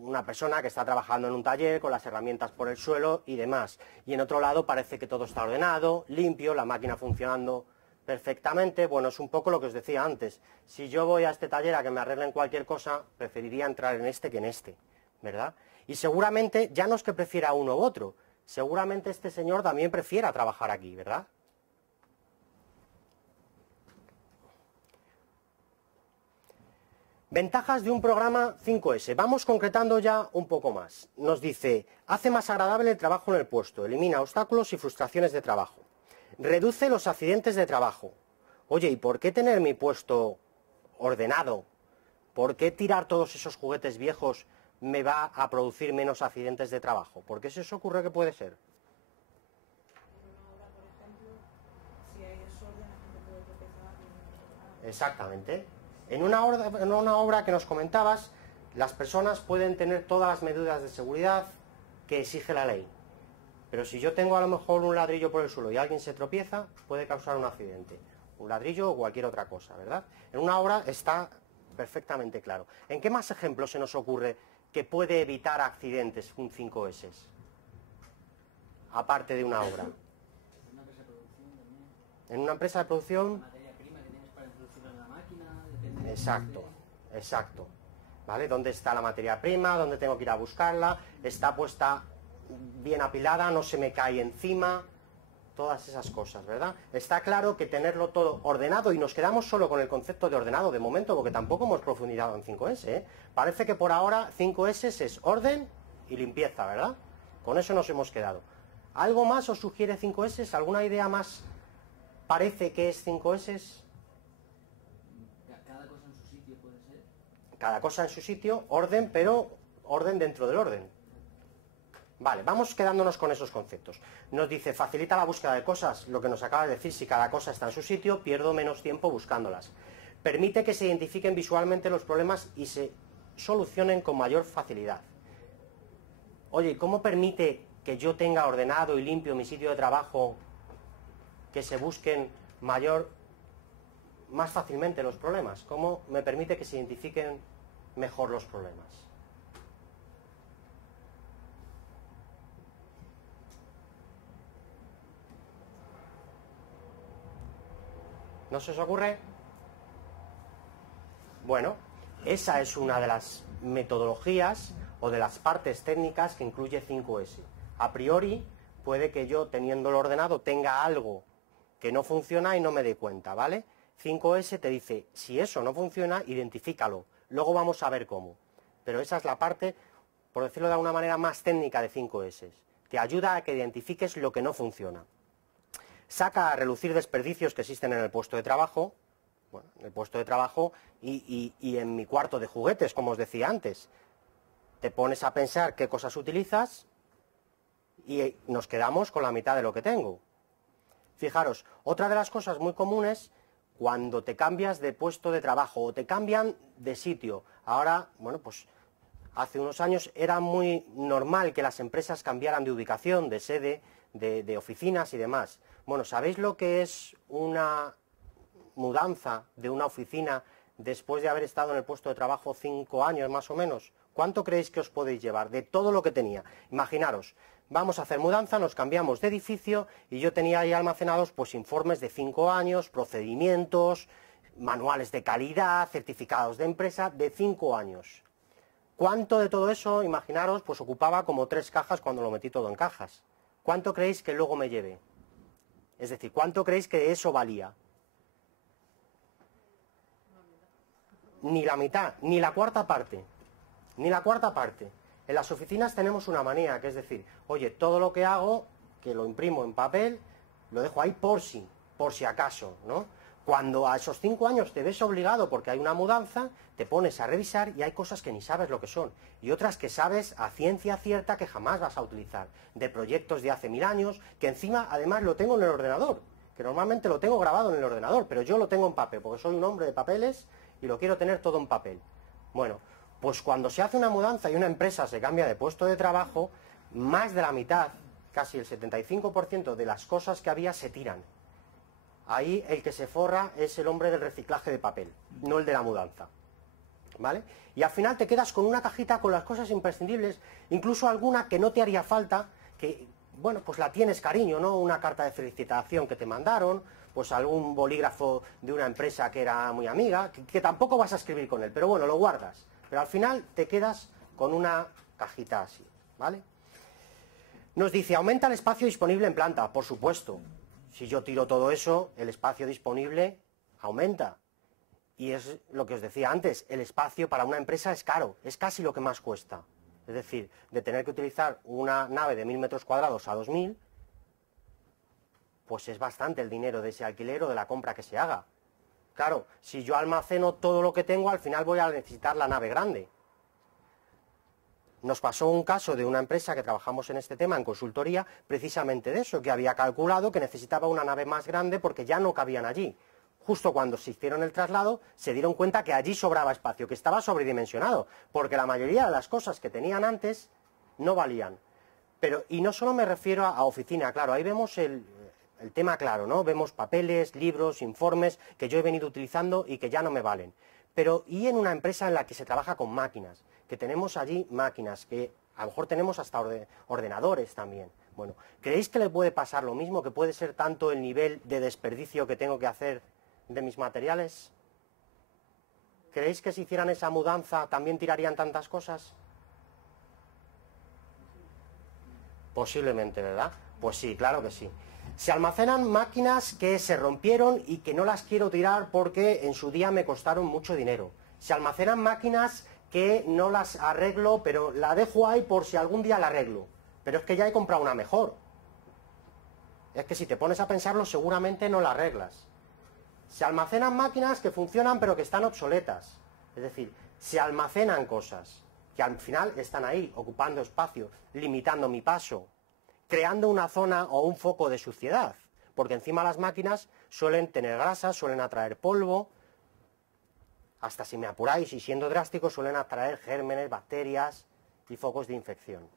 una persona que está trabajando en un taller con las herramientas por el suelo y demás. Y en otro lado parece que todo está ordenado, limpio, la máquina funcionando perfectamente. Bueno, es un poco lo que os decía antes. Si yo voy a este taller a que me arreglen cualquier cosa, preferiría entrar en este que en este, ¿verdad? Y seguramente, ya no es que prefiera uno u otro, seguramente este señor también prefiera trabajar aquí, ¿verdad? Ventajas de un programa 5S. Vamos concretando ya un poco más. Nos dice, hace más agradable el trabajo en el puesto, elimina obstáculos y frustraciones de trabajo, reduce los accidentes de trabajo. Oye, ¿y por qué tener mi puesto ordenado? ¿Por qué tirar todos esos juguetes viejos me va a producir menos accidentes de trabajo? ¿Por qué se os ocurre que puede ser? Exactamente. En una obra que nos comentabas, las personas pueden tener todas las medidas de seguridad que exige la ley. Pero si yo tengo a lo mejor un ladrillo por el suelo y alguien se tropieza, puede causar un accidente. Un ladrillo o cualquier otra cosa, ¿verdad? En una obra está perfectamente claro. ¿En qué más ejemplos se nos ocurre que puede evitar accidentes un 5S? Aparte de una obra. Una En una empresa de producción... La materia prima que tienes para introducirla en la máquina... depende Exacto, exacto. ¿Vale? ¿Dónde está la materia prima? ¿Dónde tengo que ir a buscarla? ¿Está puesta bien apilada? ¿No se me cae encima? Todas esas cosas, ¿verdad? Está claro que tenerlo todo ordenado, y nos quedamos solo con el concepto de ordenado de momento, porque tampoco hemos profundizado en 5S, ¿eh? Parece que por ahora 5S es orden y limpieza, ¿verdad? Con eso nos hemos quedado. ¿Algo más os sugiere 5S? ¿Alguna idea más parece que es 5S? Cada cosa en su sitio puede ser. Cada cosa en su sitio, orden, pero orden dentro del orden. Vale, vamos quedándonos con esos conceptos. Nos dice, facilita la búsqueda de cosas, lo que nos acaba de decir, si cada cosa está en su sitio, pierdo menos tiempo buscándolas. Permite que se identifiquen visualmente los problemas y se solucionen con mayor facilidad. Oye, ¿cómo permite que yo tenga ordenado y limpio mi sitio de trabajo, que se busquen más fácilmente los problemas? ¿Cómo me permite que se identifiquen mejor los problemas? ¿No se os ocurre? Bueno, esa es una de las metodologías o de las partes técnicas que incluye 5S. A priori, puede que yo, teniéndolo ordenado, tenga algo que no funciona y no me dé cuenta, ¿vale? 5S te dice, si eso no funciona, identifícalo. Luego vamos a ver cómo. Pero esa es la parte, por decirlo de alguna manera, más técnica de 5S. Te ayuda a que identifiques lo que no funciona. Saca a relucir desperdicios que existen en el puesto de trabajo, bueno, en el puesto de trabajo y en mi cuarto de juguetes, como os decía antes. Te pones a pensar qué cosas utilizas y nos quedamos con la mitad de lo que tengo. Fijaros, otra de las cosas muy comunes, cuando te cambias de puesto de trabajo o te cambian de sitio. Ahora, bueno, pues hace unos años era muy normal que las empresas cambiaran de ubicación, de sede, de oficinas y demás. Bueno, ¿sabéis lo que es una mudanza de una oficina después de haber estado en el puesto de trabajo 5 años más o menos? ¿Cuánto creéis que os podéis llevar de todo lo que tenía? Imaginaros, vamos a hacer mudanza, nos cambiamos de edificio y yo tenía ahí almacenados pues informes de 5 años, procedimientos, manuales de calidad, certificados de empresa de 5 años. ¿Cuánto de todo eso, imaginaros, pues ocupaba como 3 cajas cuando lo metí todo en cajas? ¿Cuánto creéis que luego me llevé? Es decir, ¿cuánto creéis que eso valía? Ni la mitad, ni la cuarta parte. Ni la cuarta parte. En las oficinas tenemos una manía, que es decir, oye, todo lo que hago, que lo imprimo en papel, lo dejo ahí por si acaso, ¿no? Cuando a esos 5 años te ves obligado porque hay una mudanza, te pones a revisar y hay cosas que ni sabes lo que son. Y otras que sabes a ciencia cierta que jamás vas a utilizar. De proyectos de hace 1000 años, que encima además lo tengo en el ordenador. Que normalmente lo tengo grabado en el ordenador, pero yo lo tengo en papel, porque soy un hombre de papeles y lo quiero tener todo en papel. Bueno, pues cuando se hace una mudanza y una empresa se cambia de puesto de trabajo, más de la mitad, casi el 75% de las cosas que había se tiran. Ahí el que se forra es el hombre del reciclaje de papel, no el de la mudanza, ¿vale? Y al final te quedas con una cajita con las cosas imprescindibles, incluso alguna que no te haría falta, que, bueno, pues la tienes cariño, ¿no? Una carta de felicitación que te mandaron, pues algún bolígrafo de una empresa que era muy amiga, que tampoco vas a escribir con él, pero bueno, lo guardas. Pero al final te quedas con una cajita así, ¿vale? Nos dice, aumenta el espacio disponible en planta, por supuesto. Si yo tiro todo eso, el espacio disponible aumenta. Y es lo que os decía antes, el espacio para una empresa es caro, es casi lo que más cuesta. Es decir, de tener que utilizar una nave de 1000 metros cuadrados a 2000, pues es bastante el dinero de ese alquiler o de la compra que se haga. Claro, si yo almaceno todo lo que tengo, al final voy a necesitar la nave grande. Nos pasó un caso de una empresa que trabajamos en este tema, en consultoría, precisamente de eso, que había calculado que necesitaba una nave más grande porque ya no cabían allí. Justo cuando se hicieron el traslado, se dieron cuenta que allí sobraba espacio, que estaba sobredimensionado, porque la mayoría de las cosas que tenían antes no valían. Pero, y no solo me refiero a oficina, claro, ahí vemos el tema claro, ¿no? Vemos papeles, libros, informes que yo he venido utilizando y que ya no me valen. Pero, ¿y en una empresa en la que se trabaja con máquinas? Que tenemos allí máquinas, que a lo mejor tenemos hasta ordenadores también. Bueno, ¿creéis que le puede pasar lo mismo, que puede ser tanto el nivel de desperdicio que tengo que hacer de mis materiales? ¿Creéis que si hicieran esa mudanza también tirarían tantas cosas? Posiblemente, ¿verdad? Pues sí, claro que sí. Se almacenan máquinas que se rompieron y que no las quiero tirar porque en su día me costaron mucho dinero. Se almacenan máquinas que no las arreglo, pero la dejo ahí por si algún día la arreglo. Pero es que ya he comprado una mejor. Es que si te pones a pensarlo, seguramente no la arreglas. Se almacenan máquinas que funcionan pero que están obsoletas. Es decir, se almacenan cosas que al final están ahí, ocupando espacio, limitando mi paso, creando una zona o un foco de suciedad, porque encima las máquinas suelen tener grasa, suelen atraer polvo, hasta si me apuráis y siendo drástico suelen atraer gérmenes, bacterias y focos de infección.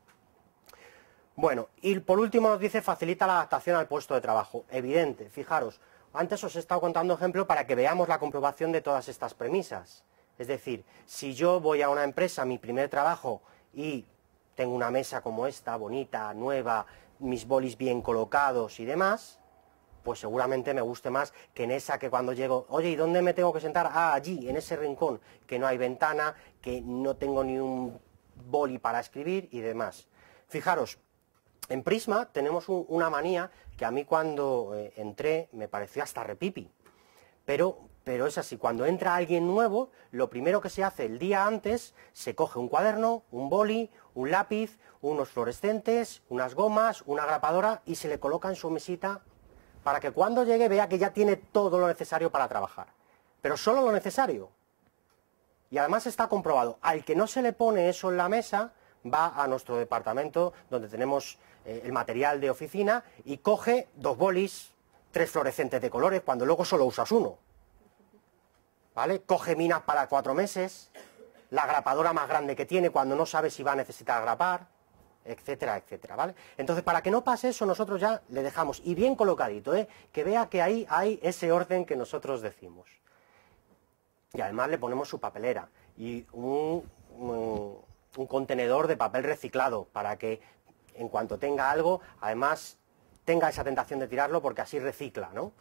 Bueno, y por último nos dice facilita la adaptación al puesto de trabajo. Evidente, fijaros, antes os he estado contando ejemplos para que veamos la comprobación de todas estas premisas. Es decir, si yo voy a una empresa, mi primer trabajo, y tengo una mesa como esta, bonita, nueva, mis bolis bien colocados y demás, pues seguramente me guste más que en esa que cuando llego, oye, ¿y dónde me tengo que sentar? Ah, allí, en ese rincón, que no hay ventana, que no tengo ni un boli para escribir y demás. Fijaros, en Prisma tenemos una manía que a mí cuando entré me pareció hasta repipi, pero es así, cuando entra alguien nuevo, lo primero que se hace el día antes, se coge un cuaderno, un boli, un lápiz, unos fluorescentes, unas gomas, una grapadora y se le coloca en su mesita para que cuando llegue vea que ya tiene todo lo necesario para trabajar, pero solo lo necesario. Y además está comprobado, al que no se le pone eso en la mesa, va a nuestro departamento donde tenemos el material de oficina y coge 2 bolis, 3 fluorescentes de colores, cuando luego solo usas uno. ¿Vale? Coge minas para 4 meses, la grapadora más grande que tiene cuando no sabe si va a necesitar grapar, etcétera, etcétera, ¿vale? Entonces, para que no pase eso, nosotros ya le dejamos, y bien colocadito, que vea que ahí hay ese orden que nosotros decimos. Y además le ponemos su papelera y un contenedor de papel reciclado para que en cuanto tenga algo, además tenga esa tentación de tirarlo porque así recicla, ¿no?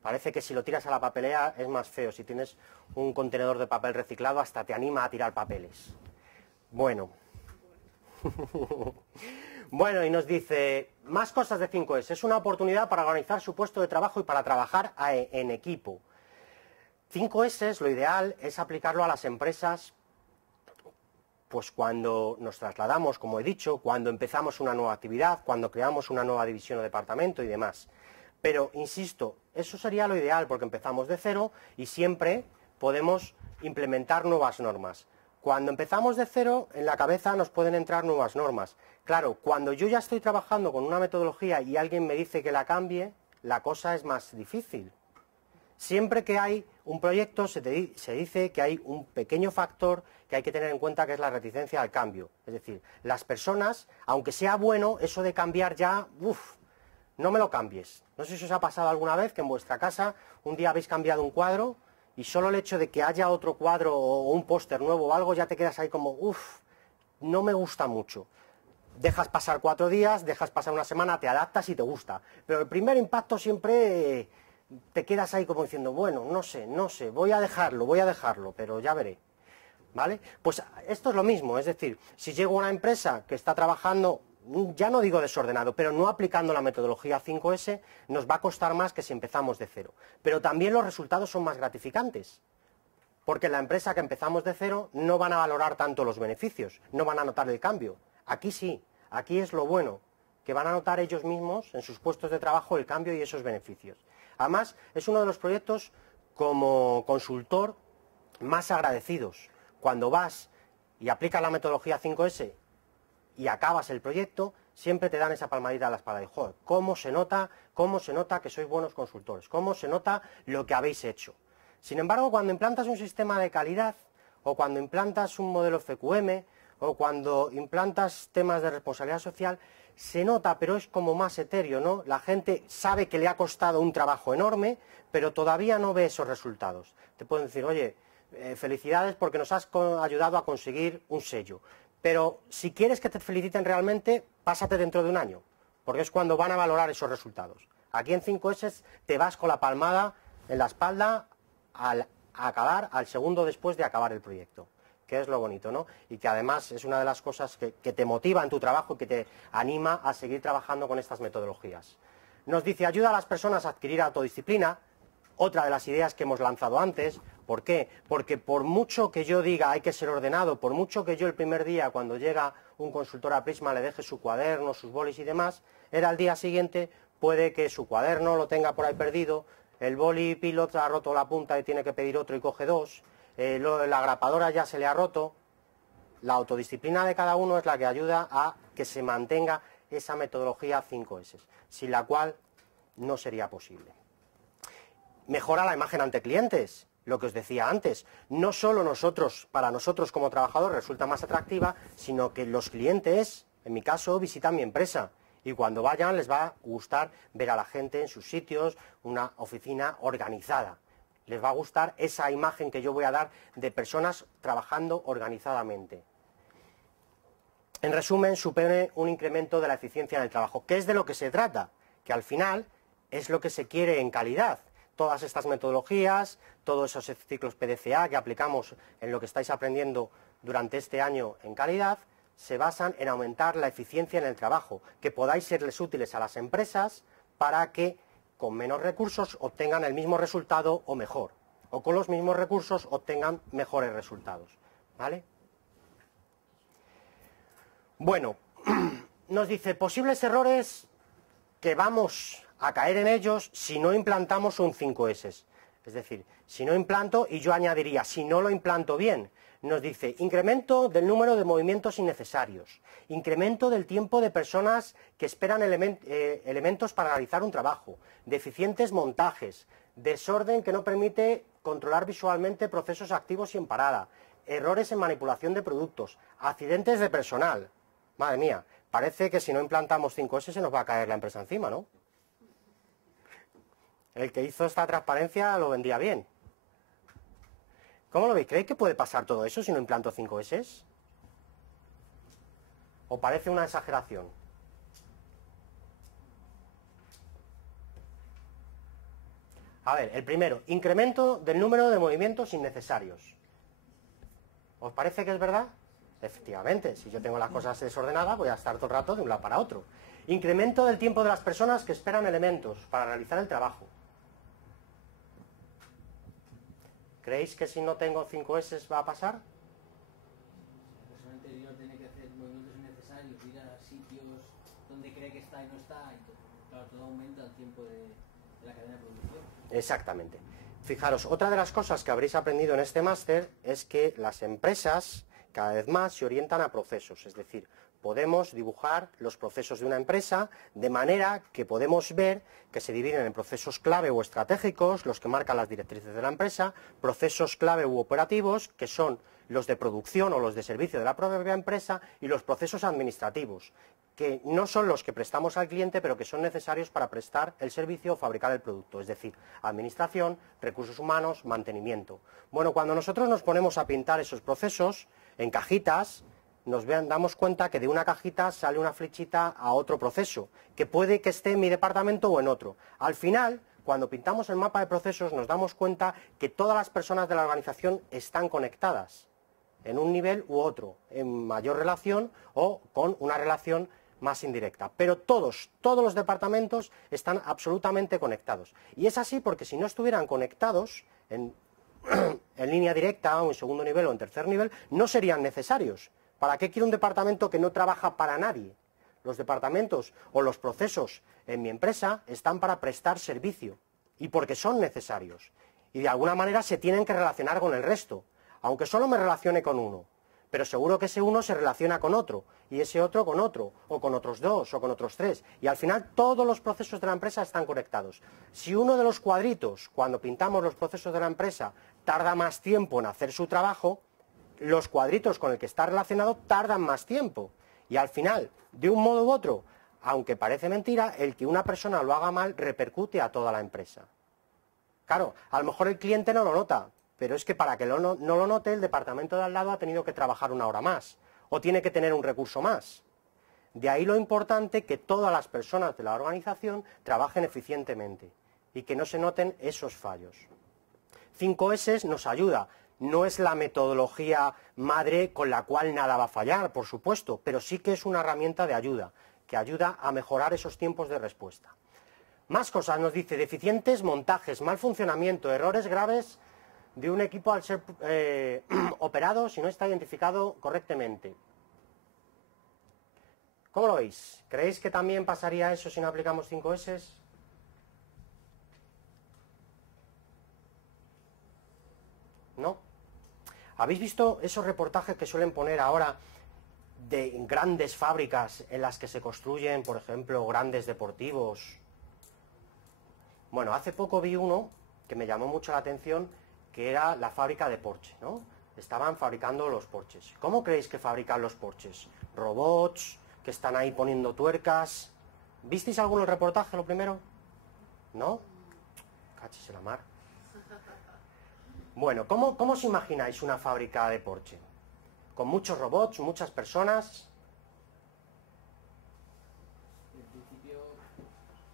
Parece que si lo tiras a la papelera es más feo. Si tienes un contenedor de papel reciclado hasta te anima a tirar papeles. Bueno. Bueno, y nos dice, más cosas de 5S. Es una oportunidad para organizar su puesto de trabajo y para trabajar en equipo. 5S, lo ideal es aplicarlo a las empresas pues cuando nos trasladamos, como he dicho, cuando empezamos una nueva actividad, cuando creamos una nueva división o departamento y demás. Pero, insisto, eso sería lo ideal porque empezamos de cero y siempre podemos implementar nuevas normas. Cuando empezamos de cero, en la cabeza nos pueden entrar nuevas normas. Claro, cuando yo ya estoy trabajando con una metodología y alguien me dice que la cambie, la cosa es más difícil. Siempre que hay un proyecto se dice que hay un pequeño factor que hay que tener en cuenta, que es la reticencia al cambio. Es decir, las personas, aunque sea bueno, eso de cambiar ya, no me lo cambies. No sé si os ha pasado alguna vez que en vuestra casa un día habéis cambiado un cuadro y solo el hecho de que haya otro cuadro o un póster nuevo o algo ya te quedas ahí como, no me gusta mucho. Dejas pasar 4 días, dejas pasar una semana, te adaptas y te gusta. Pero el primer impacto siempre te quedas ahí como diciendo, bueno, no sé, voy a dejarlo, pero ya veré. ¿Vale? Pues esto es lo mismo, es decir, si llego a una empresa que está trabajando, ya no digo desordenado, pero no aplicando la metodología 5S, nos va a costar más que si empezamos de cero. Pero también los resultados son más gratificantes, porque en la empresa que empezamos de cero no van a valorar tanto los beneficios, no van a notar el cambio. Aquí sí, aquí es lo bueno, que van a notar ellos mismos en sus puestos de trabajo el cambio y esos beneficios. Además, es uno de los proyectos como consultor más agradecidos. Cuando vas y aplicas la metodología 5S y acabas el proyecto, siempre te dan esa palmadita a la espalda de, joder, cómo se nota que sois buenos consultores, cómo se nota lo que habéis hecho. Sin embargo, cuando implantas un sistema de calidad, o cuando implantas un modelo FQM, o cuando implantas temas de responsabilidad social, se nota, pero es como más etéreo, ¿no? La gente sabe que le ha costado un trabajo enorme, pero todavía no ve esos resultados. Te pueden decir, oye, felicidades porque nos has ayudado a conseguir un sello. Pero si quieres que te feliciten realmente, pásate dentro de un año. porque es cuando van a valorar esos resultados. Aquí en 5S te vas con la palmada en la espalda al acabar, al segundo después de acabar el proyecto, que es lo bonito, ¿no? Y que además es una de las cosas que te motiva en tu trabajo y que te anima a seguir trabajando con estas metodologías. Nos dice, ayuda a las personas a adquirir autodisciplina, otra de las ideas que hemos lanzado antes. ¿Por qué? Porque por mucho que yo diga hay que ser ordenado, por mucho que yo el primer día cuando llega un consultor a Prisma le deje su cuaderno, sus bolis y demás, él al día siguiente puede que su cuaderno lo tenga por ahí perdido, el boli pilot ha roto la punta y tiene que pedir otro y coge dos, la grapadora ya se le ha roto. La autodisciplina de cada uno es la que ayuda a que se mantenga esa metodología 5S, sin la cual no sería posible. Mejora la imagen ante clientes, lo que os decía antes. No solo para nosotros como trabajadores resulta más atractiva, sino que los clientes, en mi caso, visitan mi empresa. Y cuando vayan les va a gustar ver a la gente en sus sitios, una oficina organizada. Les va a gustar esa imagen que yo voy a dar de personas trabajando organizadamente. En resumen, supone un incremento de la eficiencia en el trabajo, que es de lo que se trata, que al final es lo que se quiere en calidad. Todas estas metodologías, todos esos ciclos PDCA que aplicamos en lo que estáis aprendiendo durante este año en calidad, se basan en aumentar la eficiencia en el trabajo, que podáis serles útiles a las empresas para que con menos recursos obtengan el mismo resultado o mejor, o con los mismos recursos obtengan mejores resultados, ¿vale? Bueno, nos dice posibles errores que vamos a caer en ellos si no implantamos un 5S. Es decir, si no implanto, y yo añadiría, si no lo implanto bien, nos dice incremento del número de movimientos innecesarios, incremento del tiempo de personas que esperan elementos para realizar un trabajo, deficientes montajes, desorden que no permite controlar visualmente procesos activos y en parada, errores en manipulación de productos, accidentes de personal. Madre mía, parece que si no implantamos 5S se nos va a caer la empresa encima, ¿no? El que hizo esta transparencia lo vendía bien. ¿Cómo lo veis? ¿Creéis que puede pasar todo eso si no implanto 5S? ¿O parece una exageración? A ver, el primero, incremento del número de movimientos innecesarios. ¿Os parece que es verdad? Efectivamente, si yo tengo las cosas desordenadas voy a estar todo el rato de un lado para otro. Incremento del tiempo de las personas que esperan elementos para realizar el trabajo. ¿Creéis que si no tengo 5S va a pasar? La persona anterior tiene que hacer movimientos innecesarios, ir a sitios donde cree que está y no está, y todo, claro, todo aumenta el tiempo de la cadena de producción. Exactamente. Fijaros, otra de las cosas que habréis aprendido en este máster es que las empresas cada vez más se orientan a procesos, es decir, podemos dibujar los procesos de una empresa de manera que podemos ver que se dividen en procesos clave o estratégicos, los que marcan las directrices de la empresa, procesos clave u operativos, que son los de producción o los de servicio de la propia empresa, y los procesos administrativos, que no son los que prestamos al cliente, pero que son necesarios para prestar el servicio o fabricar el producto, es decir, administración, recursos humanos, mantenimiento. Bueno, cuando nosotros nos ponemos a pintar esos procesos en cajitas, nos damos cuenta que de una cajita sale una flechita a otro proceso, que puede que esté en mi departamento o en otro. Al final, cuando pintamos el mapa de procesos, nos damos cuenta que todas las personas de la organización están conectadas, en un nivel u otro, en mayor relación o con una relación más indirecta. Pero todos los departamentos están absolutamente conectados. Y es así porque si no estuvieran conectados en línea directa o en segundo nivel o en tercer nivel, no serían necesarios. ¿Para qué quiero un departamento que no trabaja para nadie? Los departamentos o los procesos en mi empresa están para prestar servicio y porque son necesarios. Y de alguna manera se tienen que relacionar con el resto, aunque solo me relacione con uno. Pero seguro que ese uno se relaciona con otro, y ese otro con otro, o con otros dos, o con otros tres. Y al final todos los procesos de la empresa están conectados. Si uno de los cuadritos, cuando pintamos los procesos de la empresa, tarda más tiempo en hacer su trabajo, los cuadritos con el que está relacionado tardan más tiempo. Y al final, de un modo u otro, aunque parece mentira, el que una persona lo haga mal repercute a toda la empresa. Claro, a lo mejor el cliente no lo nota, pero es que para que no lo note, el departamento de al lado ha tenido que trabajar una hora más, o tiene que tener un recurso más. De ahí lo importante que todas las personas de la organización trabajen eficientemente y que no se noten esos fallos. 5S nos ayuda. No es la metodología madre con la cual nada va a fallar, por supuesto, pero sí que es una herramienta de ayuda, que ayuda a mejorar esos tiempos de respuesta. Más cosas nos dice: deficientes montajes, mal funcionamiento, errores graves de un equipo al ser operado si no está identificado correctamente. ¿Cómo lo veis? ¿Creéis que también pasaría eso si no aplicamos 5S? ¿No? ¿Habéis visto esos reportajes que suelen poner ahora de grandes fábricas en las que se construyen, por ejemplo, grandes deportivos? Bueno, hace poco vi uno que me llamó mucho la atención, que era la fábrica de Porsche, ¿no? Estaban fabricando los Porsches. ¿Cómo creéis que fabrican los Porsches? ¿Robots que están ahí poniendo tuercas? ¿Visteis algún reportaje, lo primero? ¿No? Cachis la mar. Bueno, ¿cómo os imagináis una fábrica de Porsche? ¿Con muchos robots, muchas personas? En principio,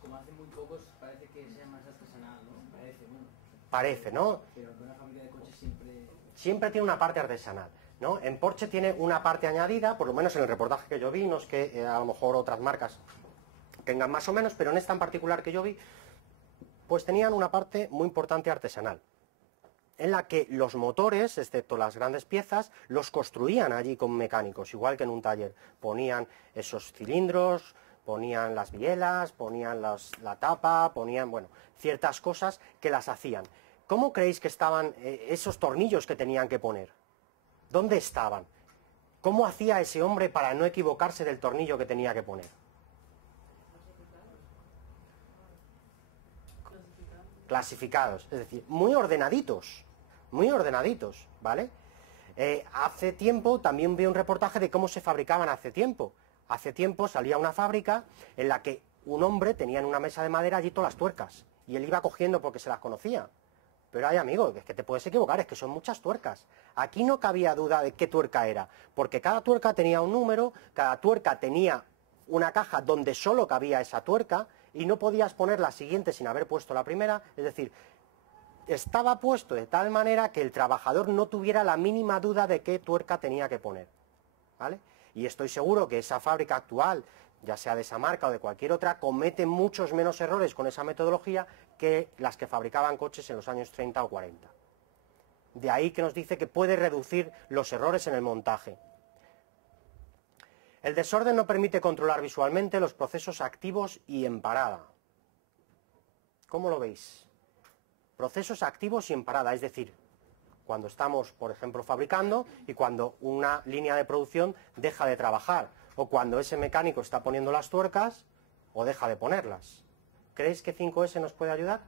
como hace muy pocos, parece que sea más artesanal, ¿no? Parece, bueno. Parece, ¿no? Pero una fábrica de coches siempre... Siempre tiene una parte artesanal, ¿no? En Porsche tiene una parte añadida, por lo menos en el reportaje que yo vi, no es que a lo mejor otras marcas tengan más o menos, pero en esta en particular que yo vi, pues tenían una parte muy importante artesanal, en la que los motores, excepto las grandes piezas, los construían allí con mecánicos, igual que en un taller. Ponían esos cilindros, ponían las bielas, ponían la tapa, ponían, bueno, ciertas cosas que las hacían. ¿Cómo creéis que estaban esos tornillos que tenían que poner? ¿Dónde estaban? ¿Cómo hacía ese hombre para no equivocarse del tornillo que tenía que poner? Clasificados, es decir, muy ordenaditos, ¿vale? Hace tiempo también vi un reportaje de cómo se fabricaban hace tiempo. Hace tiempo salía una fábrica en la que un hombre tenía en una mesa de madera allí todas las tuercas, y él iba cogiendo porque se las conocía. Pero ay, amigo, es que te puedes equivocar, es que son muchas tuercas. Aquí no cabía duda de qué tuerca era, porque cada tuerca tenía un número, cada tuerca tenía una caja donde solo cabía esa tuerca, y no podías poner la siguiente sin haber puesto la primera, es decir, estaba puesto de tal manera que el trabajador no tuviera la mínima duda de qué tuerca tenía que poner, ¿vale? Y estoy seguro que esa fábrica actual, ya sea de esa marca o de cualquier otra, comete muchos menos errores con esa metodología que las que fabricaban coches en los años 30 o 40. De ahí que nos dice que puede reducir los errores en el montaje. El desorden no permite controlar visualmente los procesos activos y en parada. ¿Cómo lo veis? Procesos activos y en parada, es decir, cuando estamos, por ejemplo, fabricando y cuando una línea de producción deja de trabajar, o cuando ese mecánico está poniendo las tuercas o deja de ponerlas. ¿Creéis que 5S nos puede ayudar?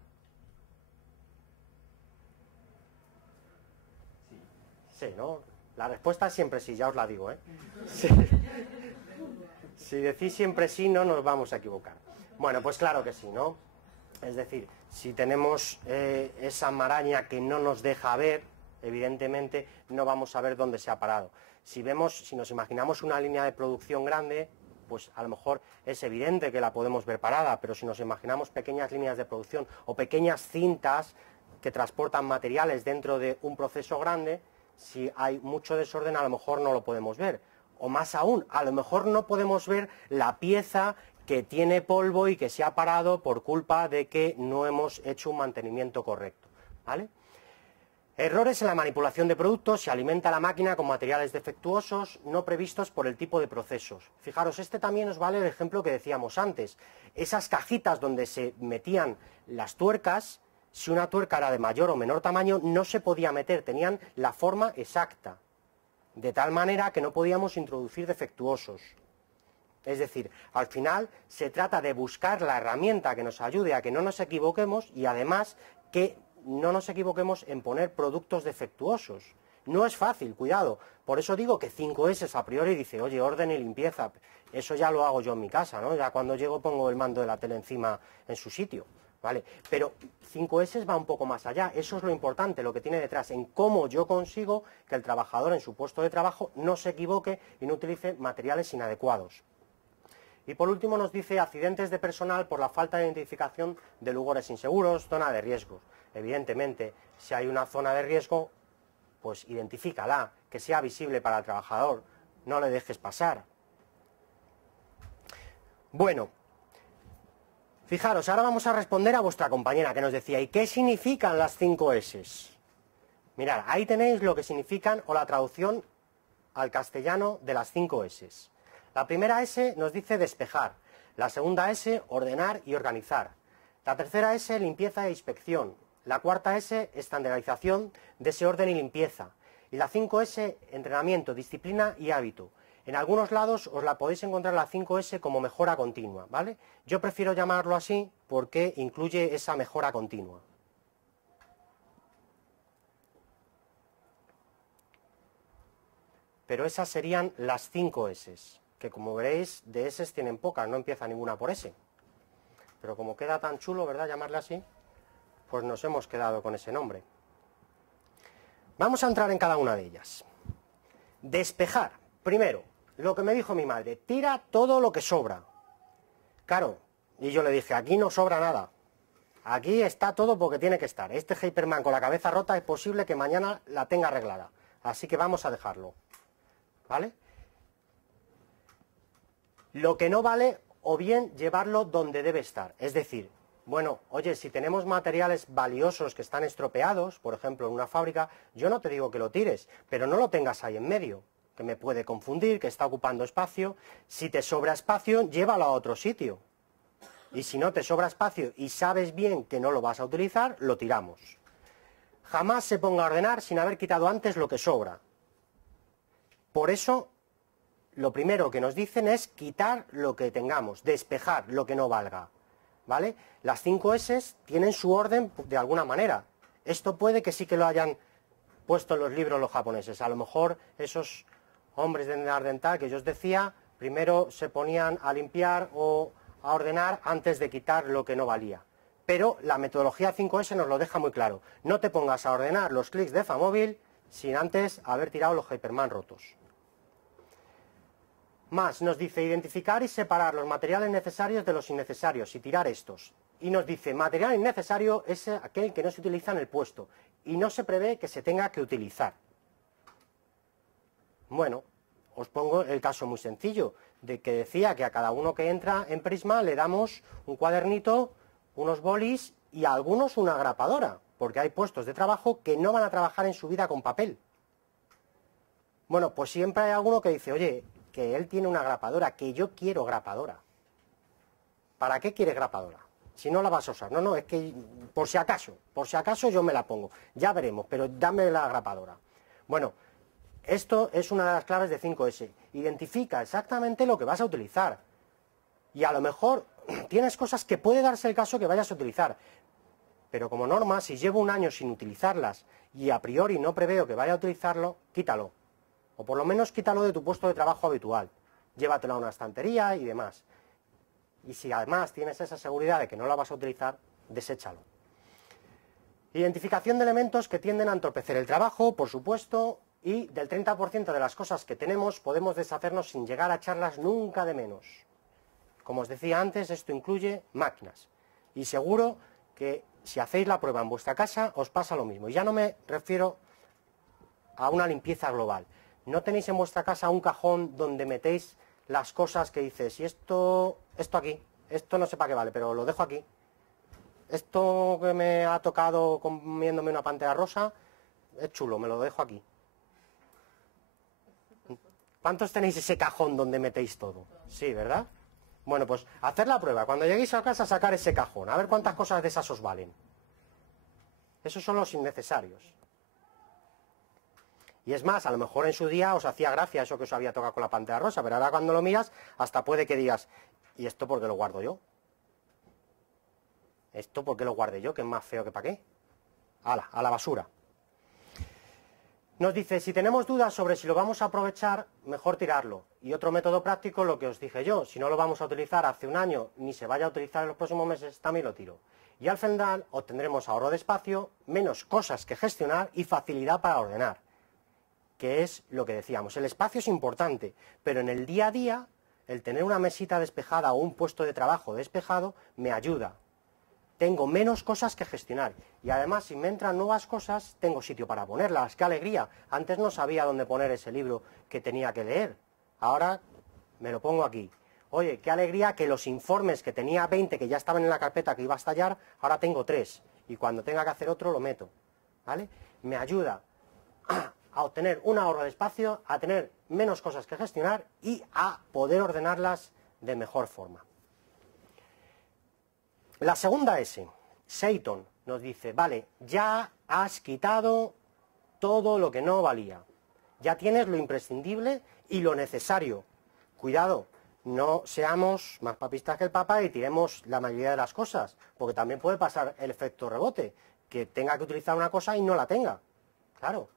Sí, ¿no? La respuesta es siempre sí, ya os la digo, ¿eh? Sí. Si decís siempre sí, no nos vamos a equivocar. Bueno, pues claro que sí, ¿no? Es decir, si tenemos esa maraña que no nos deja ver, evidentemente no vamos a ver dónde se ha parado. Si nos imaginamos una línea de producción grande, pues a lo mejor es evidente que la podemos ver parada, pero si nos imaginamos pequeñas líneas de producción o pequeñas cintas que transportan materiales dentro de un proceso grande, si hay mucho desorden a lo mejor no lo podemos ver. O más aún, a lo mejor no podemos ver la pieza que tiene polvo y que se ha parado por culpa de que no hemos hecho un mantenimiento correcto, ¿vale? Errores en la manipulación de productos. Se alimenta la máquina con materiales defectuosos no previstos por el tipo de procesos. Fijaros, este también nos vale el ejemplo que decíamos antes. Esas cajitas donde se metían las tuercas, si una tuerca era de mayor o menor tamaño, no se podía meter, tenían la forma exacta, de tal manera que no podíamos introducir defectuosos. Es decir, al final se trata de buscar la herramienta que nos ayude a que no nos equivoquemos y además que no nos equivoquemos en poner productos defectuosos. No es fácil, cuidado. Por eso digo que 5S a priori dice, oye, orden y limpieza. Eso ya lo hago yo en mi casa, ¿no? Ya cuando llego pongo el mando de la tele encima en su sitio, ¿vale? Pero 5S va un poco más allá. Eso es lo importante, lo que tiene detrás, en cómo yo consigo que el trabajador en su puesto de trabajo no se equivoque y no utilice materiales inadecuados. Y por último nos dice accidentes de personal por la falta de identificación de lugares inseguros, zona de riesgo. Evidentemente, si hay una zona de riesgo, pues identifícala, que sea visible para el trabajador, no le dejes pasar. Bueno, fijaros, ahora vamos a responder a vuestra compañera que nos decía, ¿y qué significan las 5 S? Mirad, ahí tenéis lo que significan o la traducción al castellano de las 5 S. La primera S nos dice despejar, la segunda S ordenar y organizar, la tercera S limpieza e inspección, la cuarta S estandarización de ese orden y limpieza, y la 5S entrenamiento, disciplina y hábito. En algunos lados os la podéis encontrar la 5S como mejora continua, ¿vale? Yo prefiero llamarlo así porque incluye esa mejora continua. Pero esas serían las 5 S, que como veréis de S tienen pocas, no empieza ninguna por S. Pero como queda tan chulo, ¿verdad?, llamarle así, pues nos hemos quedado con ese nombre. Vamos a entrar en cada una de ellas. Despejar. Primero, lo que me dijo mi madre, tira todo lo que sobra. Claro, y yo le dije, aquí no sobra nada. Aquí está todo porque tiene que estar. Este Hyperman con la cabeza rota es posible que mañana la tenga arreglada. Así que vamos a dejarlo. ¿Vale? Lo que no vale, o bien llevarlo donde debe estar. Es decir, bueno, oye, si tenemos materiales valiosos que están estropeados, por ejemplo en una fábrica, yo no te digo que lo tires, pero no lo tengas ahí en medio, que me puede confundir, que está ocupando espacio. Si te sobra espacio, llévalo a otro sitio. Y si no te sobra espacio y sabes bien que no lo vas a utilizar, lo tiramos. Jamás se ponga a ordenar sin haber quitado antes lo que sobra. Por eso, lo primero que nos dicen es quitar lo que tengamos, despejar lo que no valga, ¿vale? Las 5 S tienen su orden de alguna manera. Esto puede que sí que lo hayan puesto en los libros los japoneses. A lo mejor esos hombres de Ardental que yo os decía, primero se ponían a limpiar o a ordenar antes de quitar lo que no valía. Pero la metodología 5S nos lo deja muy claro. No te pongas a ordenar los clics de Famóvil sin antes haber tirado los Hyperman rotos. Más, nos dice identificar y separar los materiales necesarios de los innecesarios y tirar estos. Y nos dice, material innecesario es aquel que no se utiliza en el puesto y no se prevé que se tenga que utilizar. Bueno, os pongo el caso muy sencillo, de que decía que a cada uno que entra en Prisma le damos un cuadernito, unos bolis y a algunos una grapadora, porque hay puestos de trabajo que no van a trabajar en su vida con papel. Bueno, pues siempre hay alguno que dice, oye, que él tiene una grapadora, que yo quiero grapadora. ¿Para qué quiere grapadora? Si no la vas a usar. No, es que por si acaso yo me la pongo. Ya veremos, pero dame la grapadora. Bueno, esto es una de las claves de 5S. Identifica exactamente lo que vas a utilizar. Y a lo mejor tienes cosas que puede darse el caso que vayas a utilizar. Pero como norma, si llevo un año sin utilizarlas y a priori no preveo que vaya a utilizarlo, quítalo. O por lo menos quítalo de tu puesto de trabajo habitual. Llévatelo a una estantería y demás. Y si además tienes esa seguridad de que no la vas a utilizar, deséchalo. Identificación de elementos que tienden a entorpecer el trabajo, por supuesto, y del 30% de las cosas que tenemos podemos deshacernos sin llegar a echarlas nunca de menos. Como os decía antes, esto incluye máquinas. Y seguro que si hacéis la prueba en vuestra casa os pasa lo mismo. Y ya no me refiero a una limpieza global. ¿No tenéis en vuestra casa un cajón donde metéis las cosas que dices, y esto aquí, esto no sé para qué vale, pero lo dejo aquí? Esto que me ha tocado comiéndome una pantera rosa, es chulo, me lo dejo aquí. ¿Cuántos tenéis ese cajón donde metéis todo? Sí, ¿verdad? Bueno, pues hacer la prueba. Cuando lleguéis a casa, sacar ese cajón, a ver cuántas cosas de esas os valen. Esos son los innecesarios. Y es más, a lo mejor en su día os hacía gracia eso que os había tocado con la pantera rosa, pero ahora cuando lo miras, hasta puede que digas, ¿y esto por qué lo guardo yo? ¿Esto por qué lo guardé yo? Que es más feo que para qué. ¡Hala! A la basura. Nos dice, si tenemos dudas sobre si lo vamos a aprovechar, mejor tirarlo. Y otro método práctico, lo que os dije yo, si no lo vamos a utilizar hace un año, ni se vaya a utilizar en los próximos meses, también lo tiro. Y al final obtendremos ahorro de espacio, menos cosas que gestionar y facilidad para ordenar. Que es lo que decíamos, el espacio es importante, pero en el día a día El tener una mesita despejada o un puesto de trabajo despejado me ayuda. Tengo menos cosas que gestionar. Y además, si me entran nuevas cosas, tengo sitio para ponerlas. ¡Qué alegría! Antes no sabía dónde poner ese libro que tenía que leer. Ahora me lo pongo aquí. Oye, qué alegría que los informes que tenía 20, que ya estaban en la carpeta que iba a estallar, ahora tengo 3. Y cuando tenga que hacer otro, lo meto. ¿Vale? Me ayuda a obtener un ahorro de espacio, a tener menos cosas que gestionar y a poder ordenarlas de mejor forma. La segunda S, Seiton, nos dice, vale, ya has quitado todo lo que no valía. Ya tienes lo imprescindible y lo necesario. Cuidado, no seamos más papistas que el Papa y tiremos la mayoría de las cosas, porque también puede pasar el efecto rebote, que tenga que utilizar una cosa y no la tenga. Claro.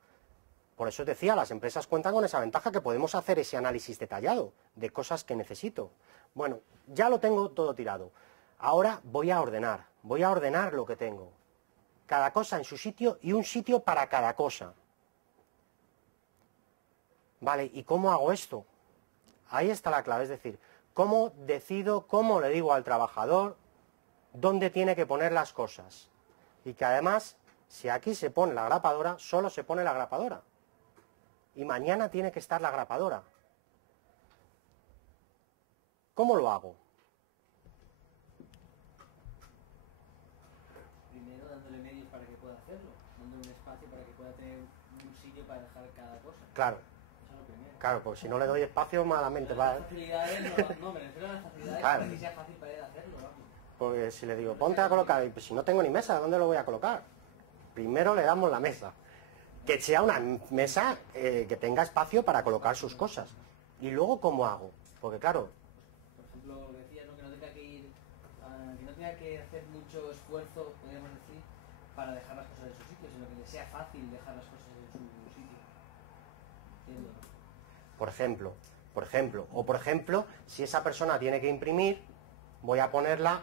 Por eso os decía, las empresas cuentan con esa ventaja que podemos hacer ese análisis detallado de cosas que necesito. Bueno, ya lo tengo todo tirado. Ahora voy a ordenar lo que tengo. Cada cosa en su sitio y un sitio para cada cosa. Vale, ¿y cómo hago esto? Ahí está la clave, es decir, ¿cómo decido, cómo le digo al trabajador dónde tiene que poner las cosas? Y que además, si aquí se pone la grapadora, solo se pone la grapadora. Y mañana tiene que estar la grapadora. ¿Cómo lo hago? Primero dándole medios para que pueda hacerlo, dándole un espacio para que pueda tener un sitio para dejar cada cosa. Claro. Eso es lo primero. Claro, porque si no le doy espacio, malamente va. Las facilidades no, me refiero a las facilidades Claro. para que sea fácil para él hacerlo, vamos. Porque si le digo, ponte a colocar, y pues si no tengo ni mesa, ¿dónde lo voy a colocar? Primero le damos la mesa. Que sea una mesa que tenga espacio para colocar sus cosas. Y luego, ¿cómo hago? Porque claro, Por ejemplo, lo que decía, ¿no? Que no tenga que ir, que no tenga que hacer mucho esfuerzo, podríamos decir, para dejar las cosas en su sitio, sino que le sea fácil dejar las cosas en su sitio. Entiendo, ¿no? por ejemplo, si esa persona tiene que imprimir, voy a ponerla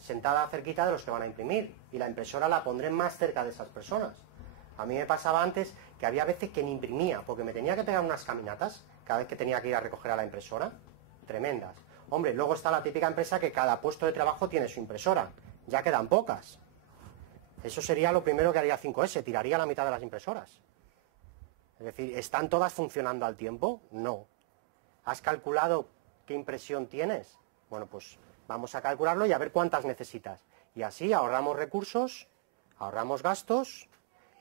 sentada cerquita de los que van a imprimir, y la impresora la pondré más cerca de esas personas. A mí me pasaba antes que había veces que ni imprimía, porque me tenía que pegar unas caminatas cada vez que tenía que ir a recoger a la impresora, tremendas. Hombre, luego está la típica empresa que cada puesto de trabajo tiene su impresora, ya quedan pocas. Eso sería lo primero que haría 5S, tiraría la mitad de las impresoras. Es decir, ¿están todas funcionando al tiempo? No. ¿Has calculado qué impresión tienes? Bueno, pues vamos a calcularlo y a ver cuántas necesitas. Y así ahorramos recursos, ahorramos gastos,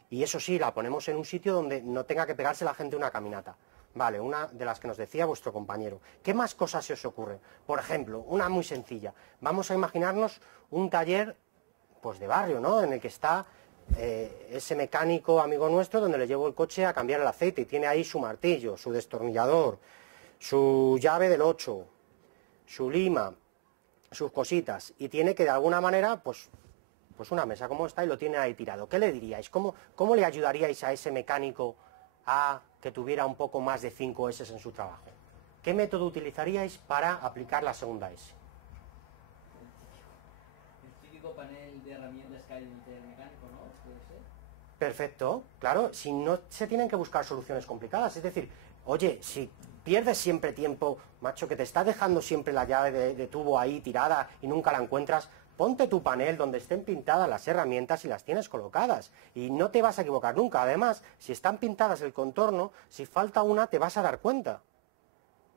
y eso sí, la ponemos en un sitio donde no tenga que pegarse la gente una caminata. Vale, una de las que nos decía vuestro compañero. ¿Qué más cosas se os ocurren? Por ejemplo, una muy sencilla. Vamos a imaginarnos un taller, pues de barrio, ¿no? En el que está ese mecánico amigo nuestro, donde le llevo el coche a cambiar el aceite, y tiene ahí su martillo, su destornillador, su llave del 8, su lima, sus cositas, y tiene que de alguna manera, pues una mesa como esta, y lo tiene ahí tirado. ¿Qué le diríais? ¿Cómo le ayudaríais a ese mecánico a que tuviera un poco más de 5 S en su trabajo? ¿Qué método utilizaríais para aplicar la segunda S? El típico panel de herramientas que hay en el taller mecánico, ¿no? ¿Puede ser? Perfecto, claro, si no se tienen que buscar soluciones complicadas, es decir, oye, si pierdes siempre tiempo, macho, que te está dejando siempre la llave de tubo ahí tirada y nunca la encuentras, ponte tu panel donde estén pintadas las herramientas y las tienes colocadas, y no te vas a equivocar nunca. Además, si están pintadas el contorno, si falta una te vas a dar cuenta,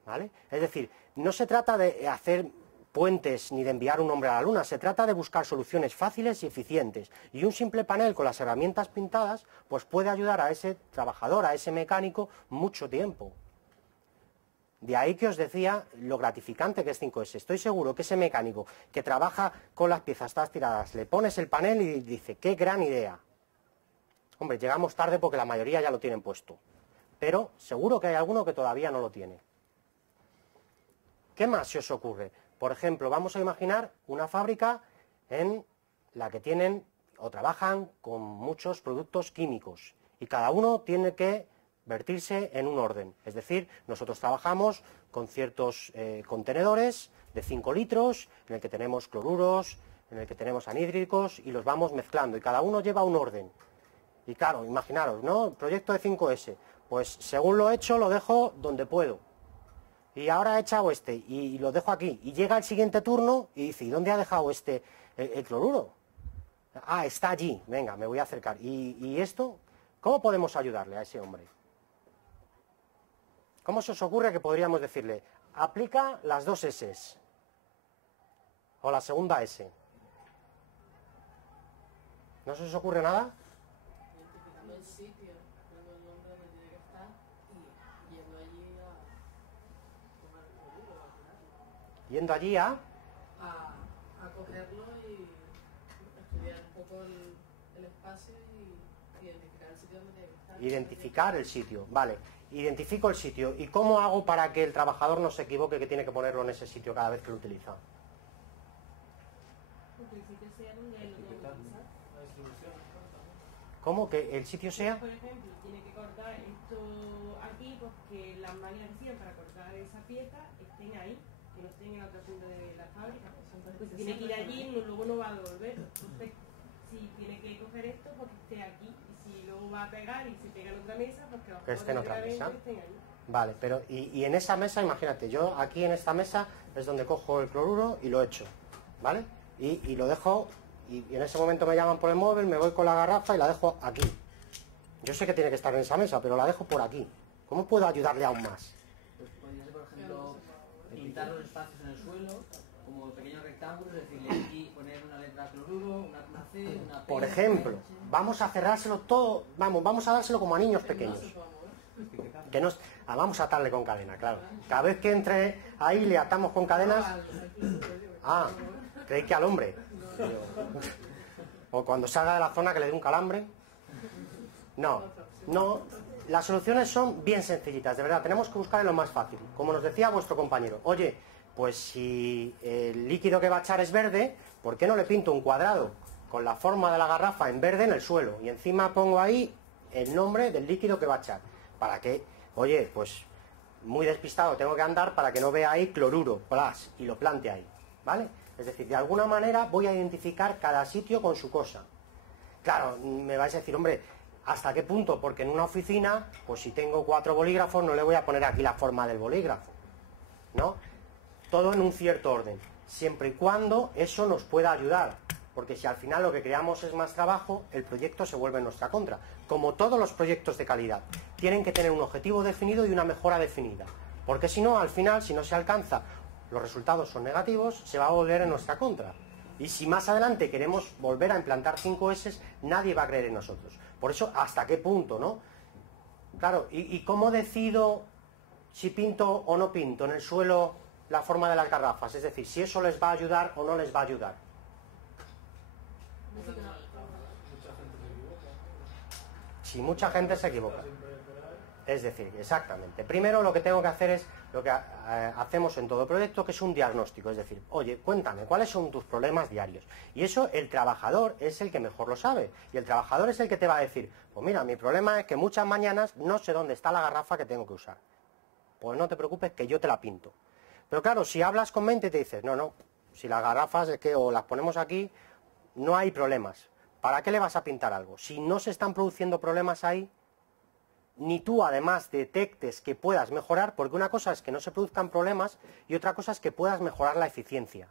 ¿vale? Es decir, no se trata de hacer puentes ni de enviar un hombre a la luna, se trata de buscar soluciones fáciles y eficientes, y un simple panel con las herramientas pintadas pues puede ayudar a ese trabajador, a ese mecánico, mucho tiempo. De ahí que os decía lo gratificante que es 5S. Estoy seguro que ese mecánico que trabaja con las piezas todas tiradas, le pones el panel y dice, ¡qué gran idea! Hombre, llegamos tarde porque la mayoría ya lo tienen puesto, pero seguro que hay alguno que todavía no lo tiene. ¿Qué más se os ocurre? Por ejemplo, vamos a imaginar una fábrica en la que tienen o trabajan con muchos productos químicos, y cada uno tiene que vertirse en un orden. Es decir, nosotros trabajamos con ciertos contenedores de 5 litros, en el que tenemos cloruros, en el que tenemos anhídricos, y los vamos mezclando, y cada uno lleva un orden. Y claro, imaginaros, ¿no? El proyecto de 5S, pues según lo he hecho, lo dejo donde puedo. y ahora he echado este, y lo dejo aquí, y llega el siguiente turno y dice, ¿y dónde ha dejado el cloruro? Ah, está allí, venga, me voy a acercar. ¿Y esto? ¿Cómo podemos ayudarle a ese hombre? ¿Cómo se os ocurre que podríamos decirle, aplica las dos S o la segunda S? ¿No se os ocurre nada? Identificando el sitio, dando el nombre donde tiene que estar y yendo allí a tomar el cloruro, a tirarlo. Yendo allí A cogerlo y estudiar un poco el espacio y identificar el sitio donde tiene que estar. identificar el sitio, vale. Identifico el sitio. ¿Y cómo hago para que el trabajador no se equivoque que tiene que ponerlo en ese sitio cada vez que lo utiliza? Porque el sitio sea donde él lo tiene que utilizar. La distribución. ¿Cómo? ¿Que el sitio sea? Por ejemplo, tiene que cortar esto aquí, pues que las máquinas que sirven para cortar esa pieza estén ahí, que no estén en la otra punta de la fábrica. Pues si tiene que ir allí, luego no va a devolver. Entonces, si tiene que coger esto, pues que esté aquí. Y si luego va a pegar y se pega en otra mesa, pues Que esté en otra mesa. que estén ahí. Vale, pero y en esa mesa, imagínate, yo aquí en esta mesa es donde cojo el cloruro y lo echo, ¿vale? Y lo dejo, y en ese momento me llaman por el móvil, me voy con la garrafa y la dejo aquí. Yo sé que tiene que estar en esa mesa, pero la dejo por aquí. ¿Cómo puedo ayudarle aún más? Pues podría ser, por ejemplo, pintar los espacios en el suelo como pequeños rectángulos, es decir, aquí poner una letra cloruro, una C, una P. Por ejemplo, vamos a cerrárselo todo, vamos a dárselo como a niños pequeños. Que no, vamos a atarle con cadena, claro. Cada vez que entre ahí le atamos con cadenas. Ah, creí que al hombre. O cuando salga de la zona que le dé un calambre. No, las soluciones son bien sencillitas, de verdad. Tenemos que buscar en lo más fácil. Como nos decía vuestro compañero, oye, pues si el líquido que va a echar es verde, ¿por qué no le pinto un cuadrado con la forma de la garrafa en verde en el suelo? Y encima pongo ahí el nombre del líquido que va a echar. Para que, oye, pues muy despistado tengo que andar para que no vea ahí cloruro, plus, y lo plante ahí, ¿vale? Es decir, de alguna manera voy a identificar cada sitio con su cosa. Claro, me vais a decir, hombre, ¿hasta qué punto? Porque en una oficina, pues si tengo 4 bolígrafos, no le voy a poner aquí la forma del bolígrafo, ¿no? Todo en un cierto orden, siempre y cuando eso nos pueda ayudar. Porque si al final lo que creamos es más trabajo, el proyecto se vuelve en nuestra contra. Como todos los proyectos de calidad, tienen que tener un objetivo definido y una mejora definida. Porque si no, al final, si no se alcanza, los resultados son negativos, se va a volver en nuestra contra. Y si más adelante queremos volver a implantar 5S, nadie va a creer en nosotros. Por eso, ¿hasta qué punto, no? Claro, ¿y cómo decido si pinto o no pinto en el suelo la forma de las garrafas? Es decir, si eso les va a ayudar o no les va a ayudar. Si mucha gente se equivoca. Es decir, exactamente. Primero lo que tengo que hacer es lo que hacemos en todo proyecto, que es un diagnóstico. Es decir, oye, cuéntame, ¿cuáles son tus problemas diarios? Y eso el trabajador es el que mejor lo sabe. Y el trabajador es el que te va a decir, pues mira, mi problema es que muchas mañanas no sé dónde está la garrafa que tengo que usar. Pues no te preocupes que yo te la pinto. Pero claro, si hablas con mente y te dices, no, si las garrafas es que o las ponemos aquí, no hay problemas. ¿Para qué le vas a pintar algo? Si no se están produciendo problemas ahí, ni tú además detectes que puedas mejorar, porque una cosa es que no se produzcan problemas y otra cosa es que puedas mejorar la eficiencia,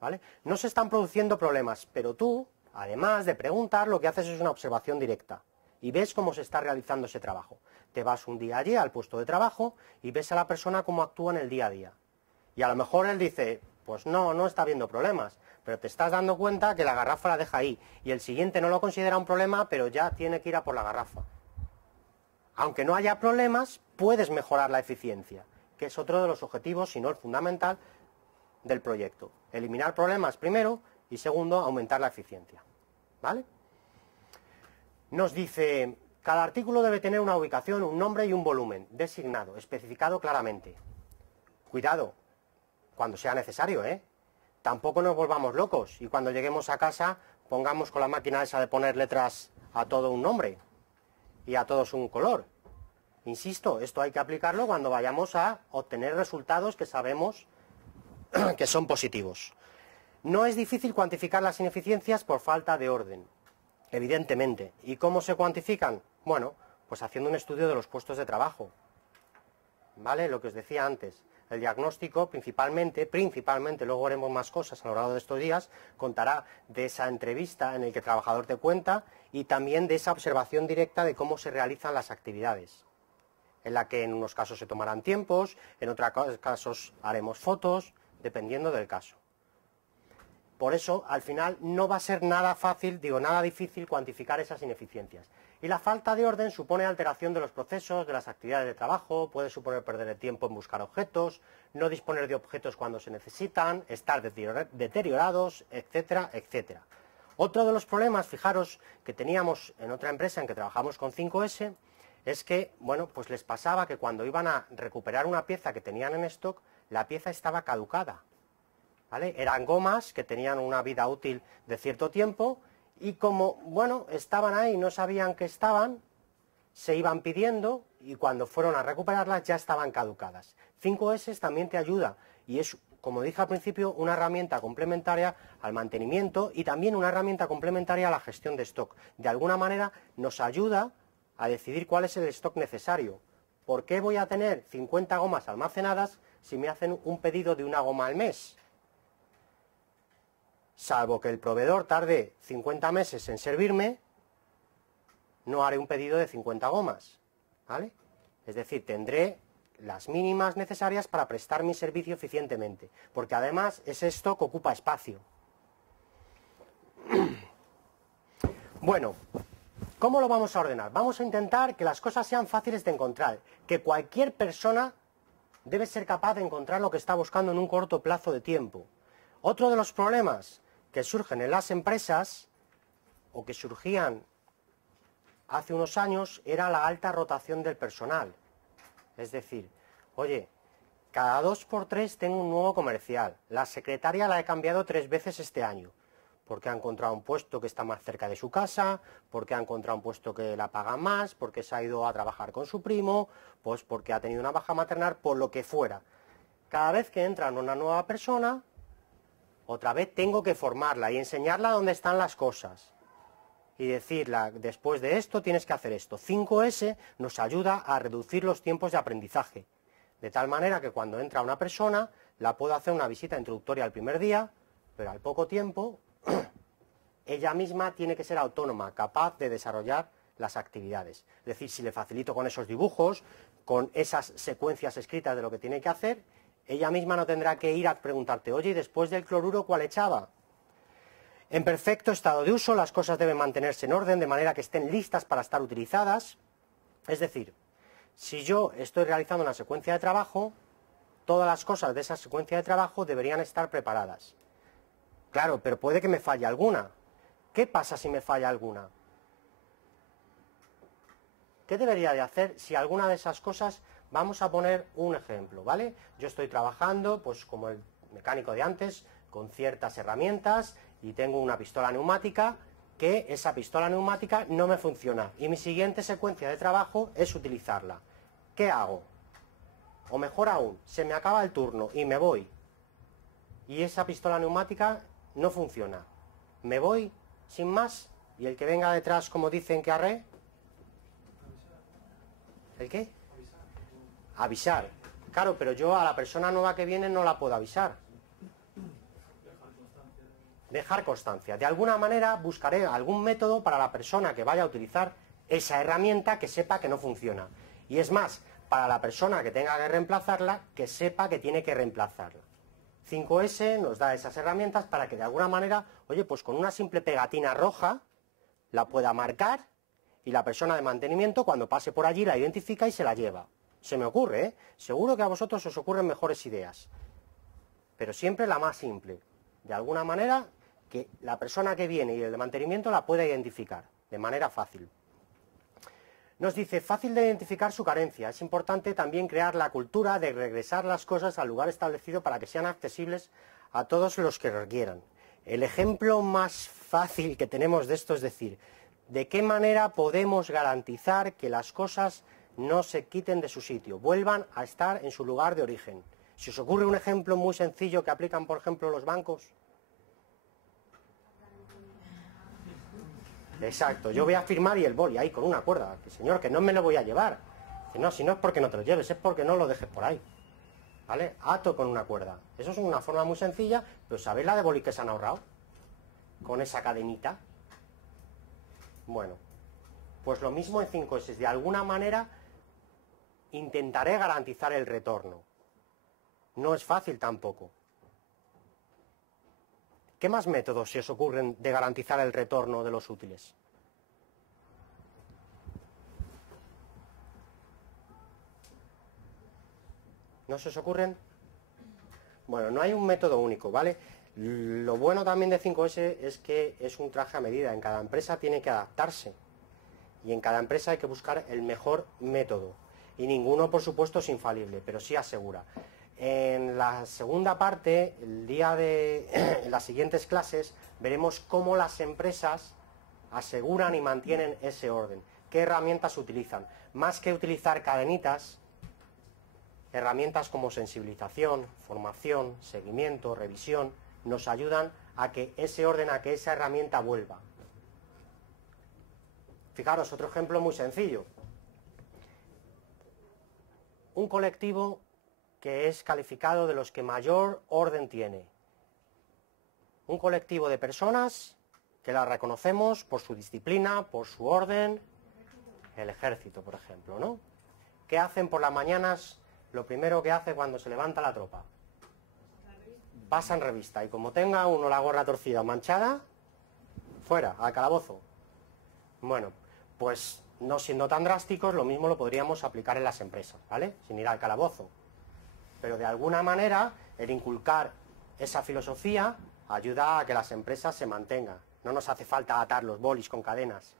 ¿vale? No se están produciendo problemas, pero tú, además de preguntar, lo que haces es una observación directa y ves cómo se está realizando ese trabajo. Te vas un día allí al puesto de trabajo y ves a la persona cómo actúa en el día a día. Y a lo mejor él dice, pues no está habiendo problemas, pero te estás dando cuenta que la garrafa la deja ahí y el siguiente no lo considera un problema, pero ya tiene que ir a por la garrafa. Aunque no haya problemas, puedes mejorar la eficiencia, que es otro de los objetivos, si no el fundamental, del proyecto. Eliminar problemas primero y segundo, aumentar la eficiencia. ¿Vale? Nos dice, cada artículo debe tener una ubicación, un nombre y un volumen designado, especificado claramente. Cuidado, cuando sea necesario, ¿eh? Tampoco nos volvamos locos y cuando lleguemos a casa pongamos con la máquina esa de poner letras a todo un nombre y a todos un color. Insisto, esto hay que aplicarlo cuando vayamos a obtener resultados que sabemos que son positivos. No es difícil cuantificar las ineficiencias por falta de orden, evidentemente. ¿Y cómo se cuantifican? Bueno, pues haciendo un estudio de los puestos de trabajo. ¿Vale? Lo que os decía antes. El diagnóstico principalmente, luego veremos más cosas a lo largo de estos días, contará de esa entrevista en la que el trabajador te cuenta y también de esa observación directa de cómo se realizan las actividades, en la que en unos casos se tomarán tiempos, en otros casos haremos fotos, dependiendo del caso. Por eso, al final, no va a ser nada fácil, nada difícil cuantificar esas ineficiencias. Y la falta de orden supone alteración de los procesos, de las actividades de trabajo, puede suponer perder el tiempo en buscar objetos, no disponer de objetos cuando se necesitan, estar deteriorados, etcétera, etcétera. Otro de los problemas, fijaros, que teníamos en otra empresa en que trabajamos con 5S, es que, bueno, pues les pasaba que cuando iban a recuperar una pieza que tenían en stock, la pieza estaba caducada, ¿vale? Eran gomas que tenían una vida útil de cierto tiempo y como, bueno, estaban ahí, no sabían que estaban, se iban pidiendo y cuando fueron a recuperarlas ya estaban caducadas. 5S también te ayuda y es, como dije al principio, una herramienta complementaria al mantenimiento y también una herramienta complementaria a la gestión de stock. De alguna manera nos ayuda a decidir cuál es el stock necesario. ¿Por qué voy a tener 50 gomas almacenadas si me hacen un pedido de una goma al mes? Salvo que el proveedor tarde 50 meses en servirme, no haré un pedido de 50 gomas, ¿vale? Es decir, tendré las mínimas necesarias para prestar mi servicio eficientemente, porque además ese stock ocupa espacio. Bueno, ¿cómo lo vamos a ordenar? Vamos a intentar que las cosas sean fáciles de encontrar, que cualquier persona debe ser capaz de encontrar lo que está buscando en un corto plazo de tiempo. Otro de los problemas que surgen en las empresas, o que surgían hace unos años, era la alta rotación del personal. Es decir, oye, cada 2 por 3 tengo un nuevo comercial, la secretaria la he cambiado 3 veces este año, porque ha encontrado un puesto que está más cerca de su casa, porque ha encontrado un puesto que la paga más, porque se ha ido a trabajar con su primo, pues porque ha tenido una baja maternal, por lo que fuera. Cada vez que entra una nueva persona, otra vez tengo que formarla y enseñarla dónde están las cosas. Y decirle, después de esto tienes que hacer esto. 5S nos ayuda a reducir los tiempos de aprendizaje, de tal manera que cuando entra una persona, la puedo hacer una visita introductoria el primer día, pero al poco tiempo ella misma tiene que ser autónoma, capaz de desarrollar las actividades. Es decir, si le facilito con esos dibujos, con esas secuencias escritas de lo que tiene que hacer, ella misma no tendrá que ir a preguntarte, oye, ¿y después del cloruro cuál echaba? En perfecto estado de uso, las cosas deben mantenerse en orden, de manera que estén listas para estar utilizadas. Es decir, si yo estoy realizando una secuencia de trabajo, todas las cosas de esa secuencia de trabajo deberían estar preparadas. Claro, pero puede que me falle alguna. ¿Qué pasa si me falla alguna? ¿Qué debería de hacer si alguna de esas cosas? Vamos a poner un ejemplo, ¿vale? Yo estoy trabajando, pues como el mecánico de antes, con ciertas herramientas y tengo una pistola neumática, que esa pistola neumática no me funciona y mi siguiente secuencia de trabajo es utilizarla. ¿Qué hago? O mejor aún, se me acaba el turno y me voy y esa pistola neumática no funciona. Me voy sin más y el que venga detrás, como dicen que arre. ¿El qué? Avisar. Claro, pero yo a la persona nueva que viene no la puedo avisar. Dejar constancia. De alguna manera buscaré algún método para la persona que vaya a utilizar esa herramienta que sepa que no funciona. Y es más, para la persona que tenga que reemplazarla, que sepa que tiene que reemplazarla. 5S nos da esas herramientas para que de alguna manera, oye, pues con una simple pegatina roja la pueda marcar y la persona de mantenimiento cuando pase por allí la identifica y se la lleva. Se me ocurre, ¿eh? Seguro que a vosotros os ocurren mejores ideas, pero siempre la más simple. De alguna manera que la persona que viene y el de mantenimiento la pueda identificar de manera fácil. Nos dice, fácil de identificar su carencia. Es importante también crear la cultura de regresar las cosas al lugar establecido para que sean accesibles a todos los que requieran. El ejemplo más fácil que tenemos de esto es decir, ¿de qué manera podemos garantizar que las cosas no se quiten de su sitio, vuelvan a estar en su lugar de origen? Si os ocurre un ejemplo muy sencillo que aplican, por ejemplo, los bancos. Exacto, yo voy a firmar y el boli ahí con una cuerda, que señor, que no me lo voy a llevar. Que no, si no es porque no te lo lleves, es porque no lo dejes por ahí. ¿vale? Ato con una cuerda. Eso es una forma muy sencilla, pero ¿sabéis la de boli que se han ahorrado? Con esa cadenita. Bueno, pues lo mismo en 5S. De alguna manera intentaré garantizar el retorno. No es fácil tampoco. ¿Qué más métodos se os ocurren de garantizar el retorno de los útiles? ¿No se os ocurren? Bueno, no hay un método único, ¿vale? Lo bueno también de 5S es que es un traje a medida. En cada empresa tiene que adaptarse. Y en cada empresa hay que buscar el mejor método. Y ninguno, por supuesto, es infalible, pero sí asegura. En la segunda parte, el día de en las siguientes clases, veremos cómo las empresas aseguran y mantienen ese orden. ¿Qué herramientas utilizan? Más que utilizar cadenitas, herramientas como sensibilización, formación, seguimiento, revisión, nos ayudan a que ese orden, a que esa herramienta vuelva. Fijaros, otro ejemplo muy sencillo. Un colectivo que es calificado de los que mayor orden tiene. Un colectivo de personas que las reconocemos por su disciplina, por su orden. El ejército, por ejemplo, ¿no? ¿Qué hacen por las mañanas? Lo primero que hace cuando se levanta la tropa. Pasan revista, y como tenga uno la gorra torcida o manchada, fuera, al calabozo. Bueno, pues no siendo tan drásticos, lo mismo lo podríamos aplicar en las empresas, ¿vale? Sin ir al calabozo. Pero de alguna manera, el inculcar esa filosofía ayuda a que las empresas se mantengan. No nos hace falta atar los bolis con cadenas.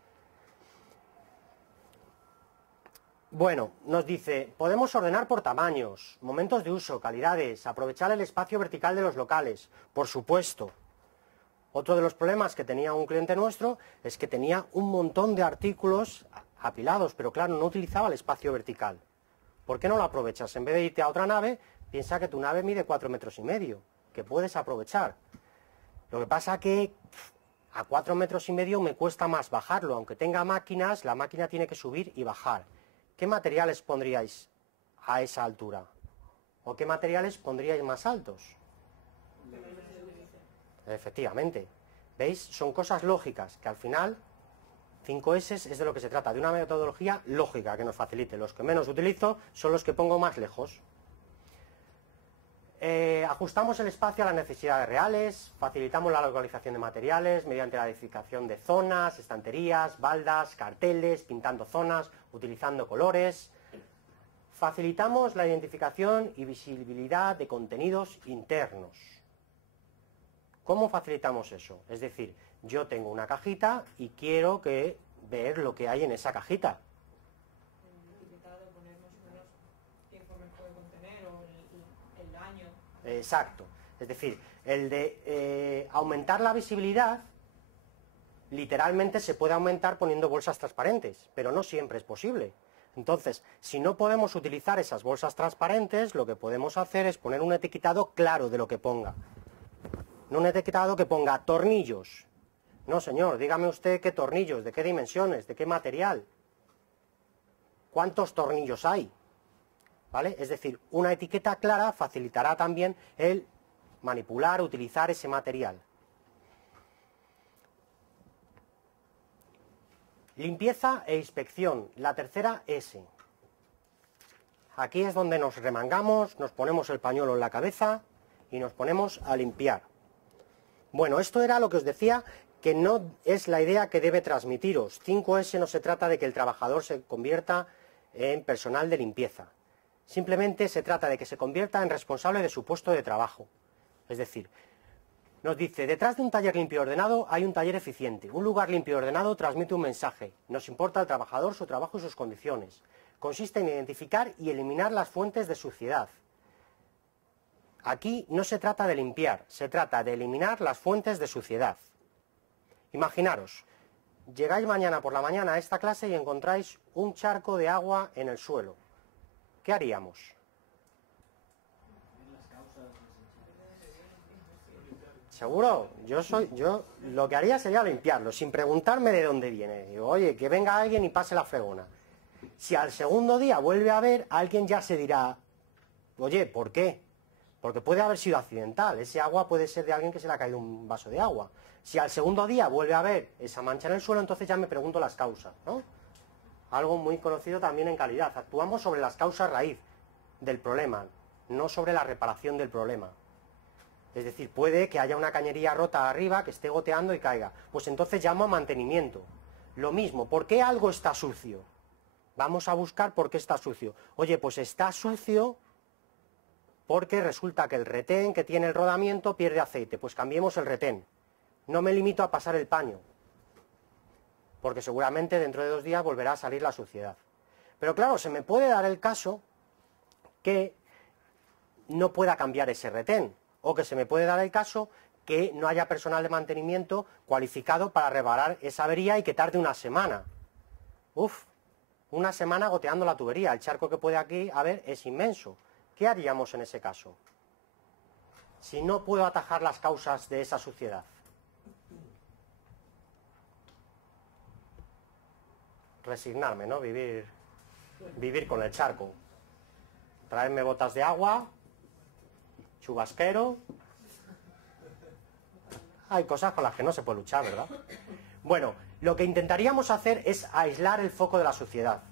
Bueno, nos dice, podemos ordenar por tamaños, momentos de uso, calidades, aprovechar el espacio vertical de los locales, por supuesto. Otro de los problemas que tenía un cliente nuestro es que tenía un montón de artículos apilados, pero claro, no utilizaba el espacio vertical. ¿Por qué no lo aprovechas? En vez de irte a otra nave, piensa que tu nave mide 4,5 metros, que puedes aprovechar. Lo que pasa que a 4,5 metros me cuesta más bajarlo, aunque tenga máquinas, la máquina tiene que subir y bajar. ¿Qué materiales pondríais a esa altura? ¿O qué materiales pondríais más altos? Efectivamente. ¿Veis? Son cosas lógicas, que al final 5S es de lo que se trata, de una metodología lógica que nos facilite. Los que menos utilizo son los que pongo más lejos. Ajustamos el espacio a las necesidades reales, facilitamos la localización de materiales mediante la edificación de zonas, estanterías, baldas, carteles, pintando zonas, utilizando colores. Facilitamos la identificación y visibilidad de contenidos internos. ¿Cómo facilitamos eso? Es decir, yo tengo una cajita y quiero ver lo que hay en esa cajita. Exacto. Es decir, el de aumentar la visibilidad, literalmente se puede aumentar poniendo bolsas transparentes, pero no siempre es posible. Entonces, si no podemos utilizar esas bolsas transparentes, lo que podemos hacer es poner un etiquetado claro de lo que ponga. No un etiquetado que ponga tornillos. No, señor, dígame usted qué tornillos, de qué dimensiones, de qué material. ¿Cuántos tornillos hay? ¿Vale? Es decir, una etiqueta clara facilitará también el manipular, utilizar ese material. Limpieza e inspección, la tercera S. Aquí es donde nos remangamos, nos ponemos el pañuelo en la cabeza y nos ponemos a limpiar. Bueno, esto era lo que os decía, que no es la idea que debe transmitiros. 5S no se trata de que el trabajador se convierta en personal de limpieza. Simplemente se trata de que se convierta en responsable de su puesto de trabajo. Es decir, nos dice, detrás de un taller limpio y ordenado hay un taller eficiente. Un lugar limpio y ordenado transmite un mensaje. Nos importa al trabajador, su trabajo y sus condiciones. Consiste en identificar y eliminar las fuentes de suciedad. Aquí no se trata de limpiar, se trata de eliminar las fuentes de suciedad. Imaginaros, llegáis mañana por la mañana a esta clase y encontráis un charco de agua en el suelo. ¿Qué haríamos? ¿Seguro? Yo lo que haría sería limpiarlo, sin preguntarme de dónde viene. Digo, oye, que venga alguien y pase la fregona. Si al segundo día vuelve a haber, alguien ya se dirá, Oye, ¿por qué? Porque puede haber sido accidental, ese agua puede ser de alguien que se le ha caído un vaso de agua. Si al segundo día vuelve a haber esa mancha en el suelo, entonces ya me pregunto las causas, ¿no? Algo muy conocido también en calidad. Actuamos sobre las causas raíz del problema, no sobre la reparación del problema. Es decir, puede que haya una cañería rota arriba, que esté goteando y caiga. Pues entonces llamo a mantenimiento. Lo mismo, ¿por qué algo está sucio? Vamos a buscar por qué está sucio. Oye, pues está sucio porque resulta que el retén que tiene el rodamiento pierde aceite. Pues cambiemos el retén. No me limito a pasar el paño, porque seguramente dentro de 2 días volverá a salir la suciedad. Pero claro, se me puede dar el caso que no pueda cambiar ese retén, o que se me puede dar el caso que no haya personal de mantenimiento cualificado para reparar esa avería y que tarde una semana. Uf, una semana goteando la tubería, el charco que puede aquí haber es inmenso. ¿Qué haríamos en ese caso? Si no puedo atajar las causas de esa suciedad. Resignarme, ¿no? Vivir con el charco. Traerme botas de agua, chubasquero. Hay cosas con las que no se puede luchar, ¿verdad? Bueno, lo que intentaríamos hacer es aislar el foco de la suciedad.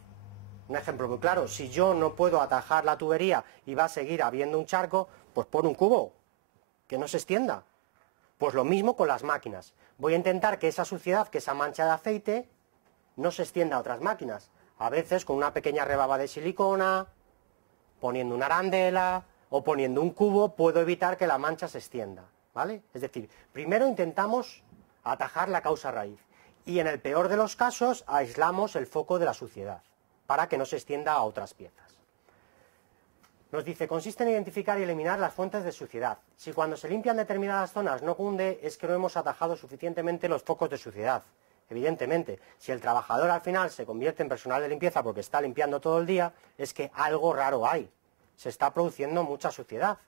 Un ejemplo muy claro, si yo no puedo atajar la tubería y va a seguir habiendo un charco, pues pon un cubo, que no se extienda. Pues lo mismo con las máquinas. Voy a intentar que esa suciedad, que esa mancha de aceite, no se extienda a otras máquinas. A veces con una pequeña rebaba de silicona, poniendo una arandela o poniendo un cubo, puedo evitar que la mancha se extienda, ¿vale? Es decir, primero intentamos atajar la causa raíz y en el peor de los casos aislamos el foco de la suciedad para que no se extienda a otras piezas. Nos dice, consiste en identificar y eliminar las fuentes de suciedad. Si cuando se limpian determinadas zonas no cunde, es que no hemos atajado suficientemente los focos de suciedad. Evidentemente, si el trabajador al final se convierte en personal de limpieza porque está limpiando todo el día, es que algo raro hay. Se está produciendo mucha suciedad.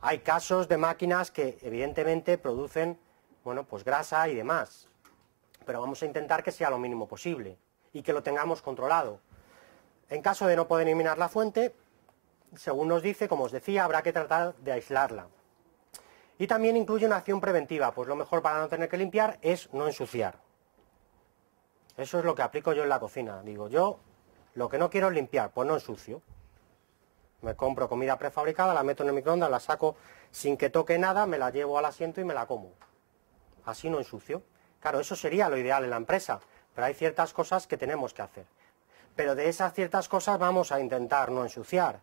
Hay casos de máquinas que evidentemente producen, bueno, pues grasa y demás. Pero vamos a intentar que sea lo mínimo posible y que lo tengamos controlado. En caso de no poder eliminar la fuente, según nos dice, como os decía, habrá que tratar de aislarla. Y también incluye una acción preventiva, pues lo mejor para no tener que limpiar es no ensuciar. Eso es lo que aplico yo en la cocina. Digo, yo lo que no quiero es limpiar, pues no ensucio. Me compro comida prefabricada, la meto en el microondas, la saco sin que toque nada, me la llevo al asiento y me la como. Así no ensucio. Claro, eso sería lo ideal en la empresa, pero hay ciertas cosas que tenemos que hacer. Pero de esas ciertas cosas vamos a intentar no ensuciar.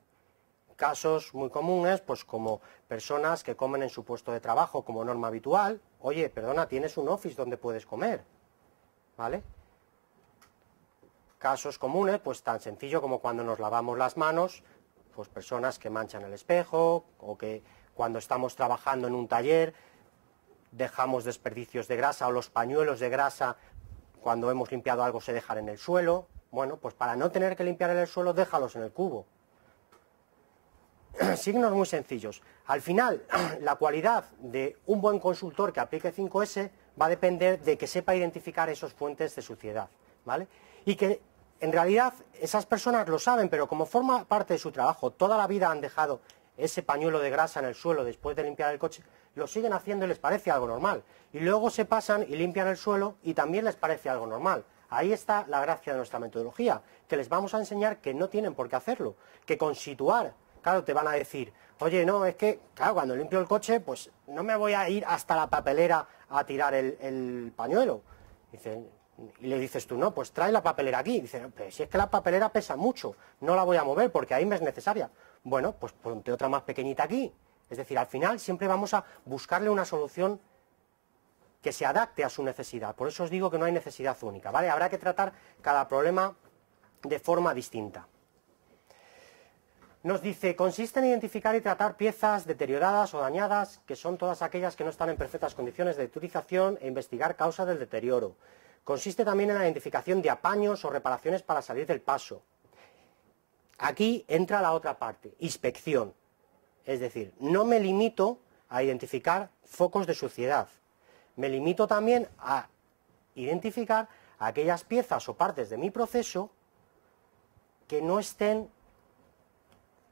Casos muy comunes, pues como personas que comen en su puesto de trabajo como norma habitual. Oye, perdona, tienes un office donde puedes comer, ¿vale? Casos comunes, pues tan sencillo como cuando nos lavamos las manos, pues personas que manchan el espejo, o que cuando estamos trabajando en un taller dejamos desperdicios de grasa, o los pañuelos de grasa cuando hemos limpiado algo se dejan en el suelo. Bueno, pues para no tener que limpiar en el suelo, déjalos en el cubo. Signos muy sencillos. Al final, la cualidad de un buen consultor que aplique 5S va a depender de que sepa identificar esas fuentes de suciedad, ¿vale? Y que en realidad esas personas lo saben, pero como forma parte de su trabajo, toda la vida han dejado ese pañuelo de grasa en el suelo después de limpiar el coche, lo siguen haciendo y les parece algo normal. Y luego se pasan y limpian el suelo y también les parece algo normal. Ahí está la gracia de nuestra metodología, que les vamos a enseñar que no tienen por qué hacerlo, que con situar. Claro, te van a decir, oye, no, es que, claro, cuando limpio el coche, pues no me voy a ir hasta la papelera a tirar el pañuelo. Dice, y le dices tú, no, pues trae la papelera aquí. Dice, pero si es que la papelera pesa mucho, no la voy a mover porque ahí me es necesaria. Bueno, pues ponte otra más pequeñita aquí. Es decir, al final siempre vamos a buscarle una solución que se adapte a su necesidad. Por eso os digo que no hay necesidad única, ¿vale? Habrá que tratar cada problema de forma distinta. Nos dice, consiste en identificar y tratar piezas deterioradas o dañadas, que son todas aquellas que no están en perfectas condiciones de utilización, e investigar causas del deterioro. Consiste también en la identificación de apaños o reparaciones para salir del paso. Aquí entra la otra parte, inspección. Es decir, no me limito a identificar focos de suciedad. Me limito también a identificar aquellas piezas o partes de mi proceso que no estén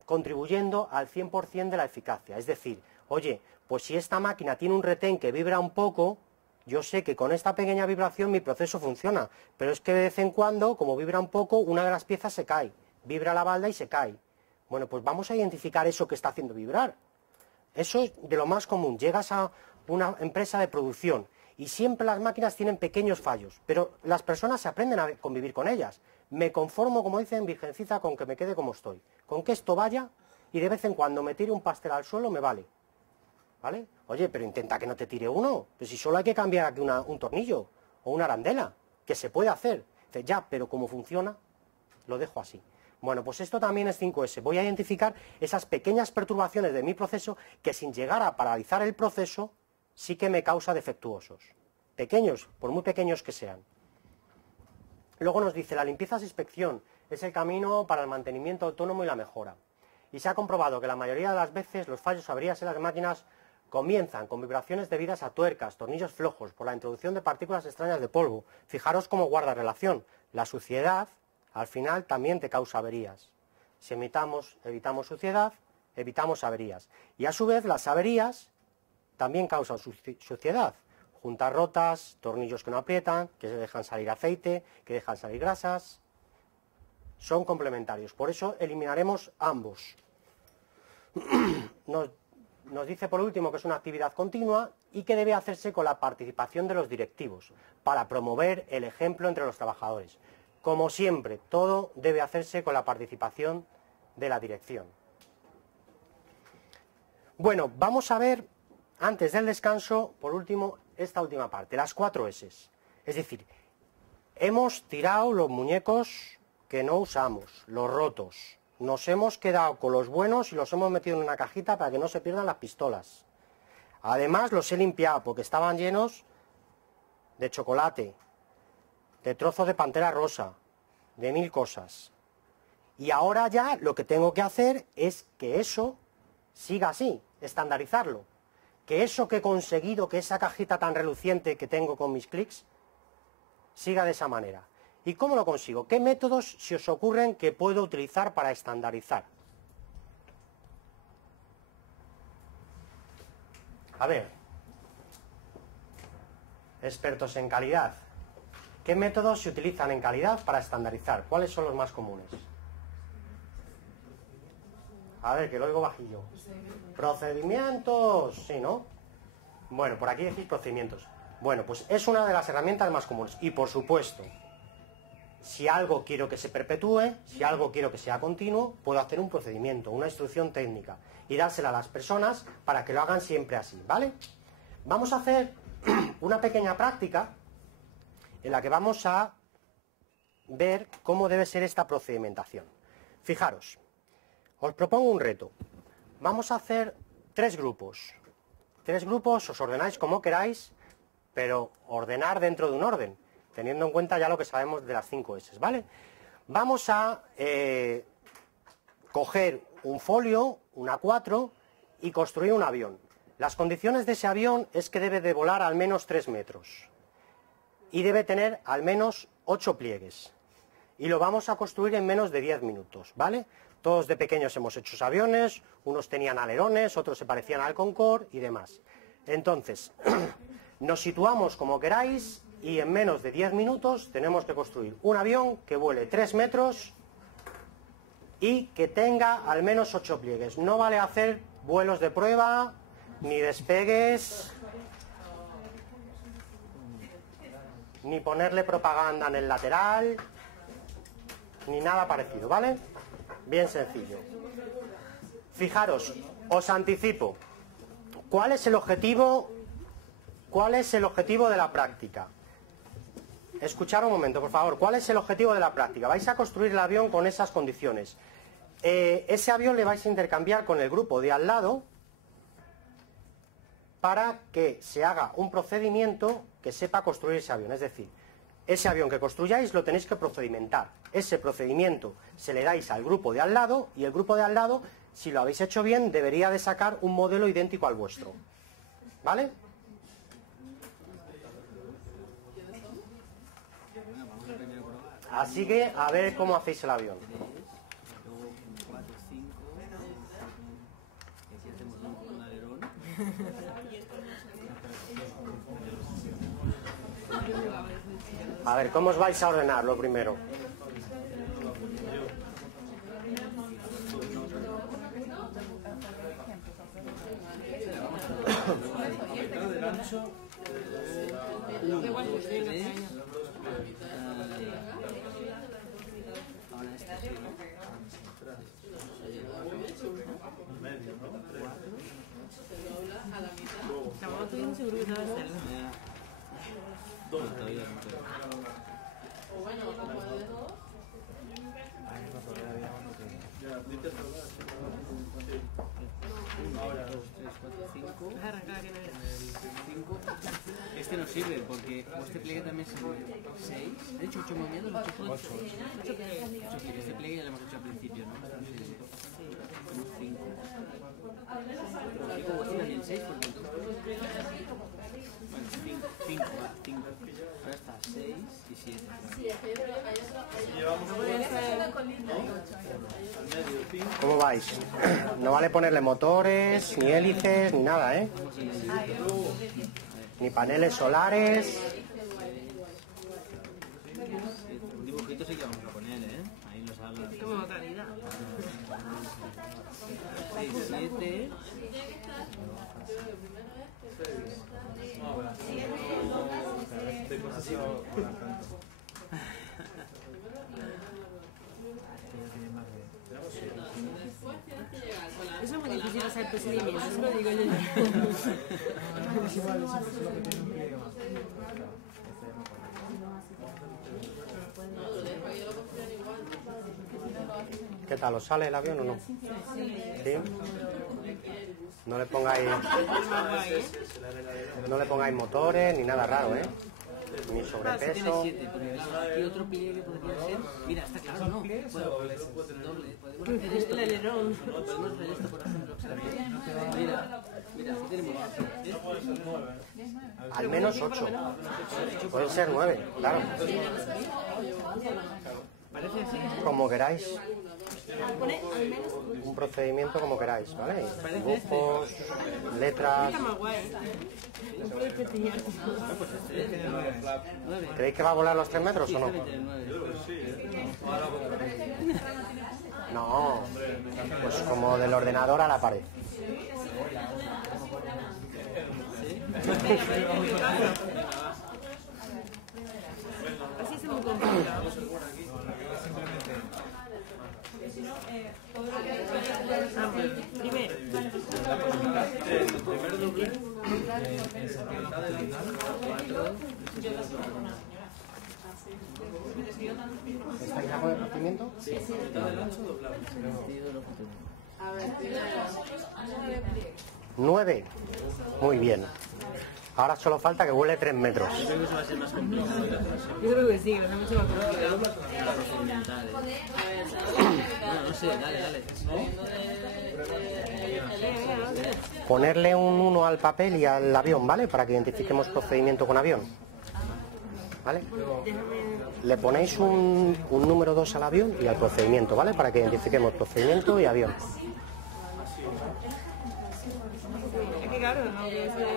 contribuyendo al 100% de la eficacia. Es decir, oye, pues si esta máquina tiene un retén que vibra un poco, yo sé que con esta pequeña vibración mi proceso funciona, pero es que de vez en cuando, como vibra un poco, una de las piezas se cae, vibra la balda y se cae. Bueno, pues vamos a identificar eso que está haciendo vibrar. Eso es de lo más común. Llegas a una empresa de producción y siempre las máquinas tienen pequeños fallos, pero las personas se aprenden a convivir con ellas. Me conformo, como dicen, virgencita, con que me quede como estoy. Con que esto vaya y de vez en cuando me tire un pastel al suelo me vale. ¿Vale? Oye, pero intenta que no te tire uno. Pues si solo hay que cambiar aquí un tornillo o una arandela, que se puede hacer. Dice, ya, pero como funciona, lo dejo así. Bueno, pues esto también es 5S. Voy a identificar esas pequeñas perturbaciones de mi proceso que sin llegar a paralizar el proceso sí que me causa defectuosos. Pequeños, por muy pequeños que sean. Luego nos dice, la limpieza es inspección, es el camino para el mantenimiento autónomo y la mejora. Y se ha comprobado que la mayoría de las veces los fallos o averías en las máquinas comienzan con vibraciones debidas a tuercas, tornillos flojos, por la introducción de partículas extrañas de polvo. Fijaros cómo guarda relación. La suciedad, al final, también te causa averías. Si evitamos suciedad, evitamos averías. Y a su vez, las averías también causan suciedad. Juntas rotas, tornillos que no aprietan, que se dejan salir aceite, que dejan salir grasas. Son complementarios. Por eso eliminaremos ambos. Nos dice por último que es una actividad continua y que debe hacerse con la participación de los directivos para promover el ejemplo entre los trabajadores. Como siempre, todo debe hacerse con la participación de la dirección. Bueno, vamos a ver, antes del descanso, por último, esta última parte, las 4 S. Es decir, hemos tirado los muñecos que no usamos, los rotos. Nos hemos quedado con los buenos y los hemos metido en una cajita para que no se pierdan las pistolas. Además los he limpiado porque estaban llenos de chocolate, de trozos de pantera rosa, de 1000 cosas. Y ahora ya lo que tengo que hacer es que eso siga así, estandarizarlo. Que eso que he conseguido, que esa cajita tan reluciente que tengo con mis clics, siga de esa manera. ¿Y cómo lo consigo? ¿Qué métodos se os ocurren que puedo utilizar para estandarizar? A ver, expertos en calidad, ¿qué métodos se utilizan en calidad para estandarizar? ¿Cuáles son los más comunes? A ver, que lo oigo bajillo. Procedimientos, sí, ¿no? Bueno, por aquí decís procedimientos. Bueno, pues es una de las herramientas más comunes. Y por supuesto, si algo quiero que se perpetúe, si algo quiero que sea continuo, puedo hacer un procedimiento, una instrucción técnica y dársela a las personas para que lo hagan siempre así, ¿vale? Vamos a hacer una pequeña práctica en la que vamos a ver cómo debe ser esta procedimentación. Fijaros, os propongo un reto. Vamos a hacer 3 grupos. 3 grupos, os ordenáis como queráis, pero ordenar dentro de un orden, teniendo en cuenta ya lo que sabemos de las 5 S, ¿vale? Vamos a coger un folio, un A4, y construir un avión. Las condiciones de ese avión es que debe de volar al menos 3 metros y debe tener al menos 8 pliegues. Y lo vamos a construir en menos de 10 minutos, ¿vale? Todos de pequeños hemos hecho esos aviones, unos tenían alerones, otros se parecían al Concorde y demás. Entonces, nos situamos como queráis y en menos de 10 minutos tenemos que construir un avión que vuele 3 metros y que tenga al menos 8 pliegues. No vale hacer vuelos de prueba, ni despegues, ni ponerle propaganda en el lateral, ni nada parecido, ¿vale? Bien sencillo. Fijaros, os anticipo. ¿Cuál es el objetivo de la práctica? Escuchad un momento, por favor. ¿Cuál es el objetivo de la práctica? Vais a construir el avión con esas condiciones. Ese avión le vais a intercambiar con el grupo de al lado para que se haga un procedimiento que sepa construir ese avión. Es decir, ese avión que construyáis lo tenéis que procedimentar. Ese procedimiento se le dais al grupo de al lado y el grupo de al lado, si lo habéis hecho bien, debería de sacar un modelo idéntico al vuestro. ¿Vale? Así que a ver cómo hacéis el avión. A ver, ¿cómo os vais a ordenar lo primero? Este no sirve porque este pliegue también sirve 6. ¿He dicho 8 movimientos? 8 pliegues. Este pliegue ya lo hemos hecho al principio, ¿no? 5. Este también 6 porque bueno, 5. Ahora está 6 y 7. ¿Cómo vais? No vale ponerle motores, ni hélices, ni nada, ¿eh? Ni paneles solares. Un dibujito sí que vamos a poner, ¿eh? Ahí nos habla. Como calidad. 6, 7. Eso es muy difícil hacer procedimientos, eso lo digo yo. ¿Qué tal? ¿Os sale el avión o no? ¿Sí? No le pongáis motores ni nada raro, ¿eh? Ni sobrepeso. ¿Qué otro pliegue podría ser? Mira, está claro, ¿no? Doble. Podemos hacer esto. El alerón. Podemos hacer esto, por ejemplo. Mira, aquí tenemos. Al menos 8. Pueden ser 9, claro. Parece así. Como queráis. Un procedimiento como queráis, ¿vale? Dibujos, letras. Está más guay. No puedes prestigiar. ¿Creéis que va a volar los 3 metros o no? No, pues como del ordenador a la pared. Así es muy complicado. Primero. ¿Estáis ya con el procedimiento? Sí. 9. Muy bien. Ahora solo falta que vuele 3 metros. Yo creo que sí, que lo hemos hecho más complicado. Bueno, no sé, dale. Ponerle un 1 al papel y al avión, ¿vale? Para que identifiquemos procedimiento con avión. ¿Vale? Le ponéis un número 2 al avión y al procedimiento, ¿vale? Para que identifiquemos procedimiento y avión. Es que claro, no voy a hacer...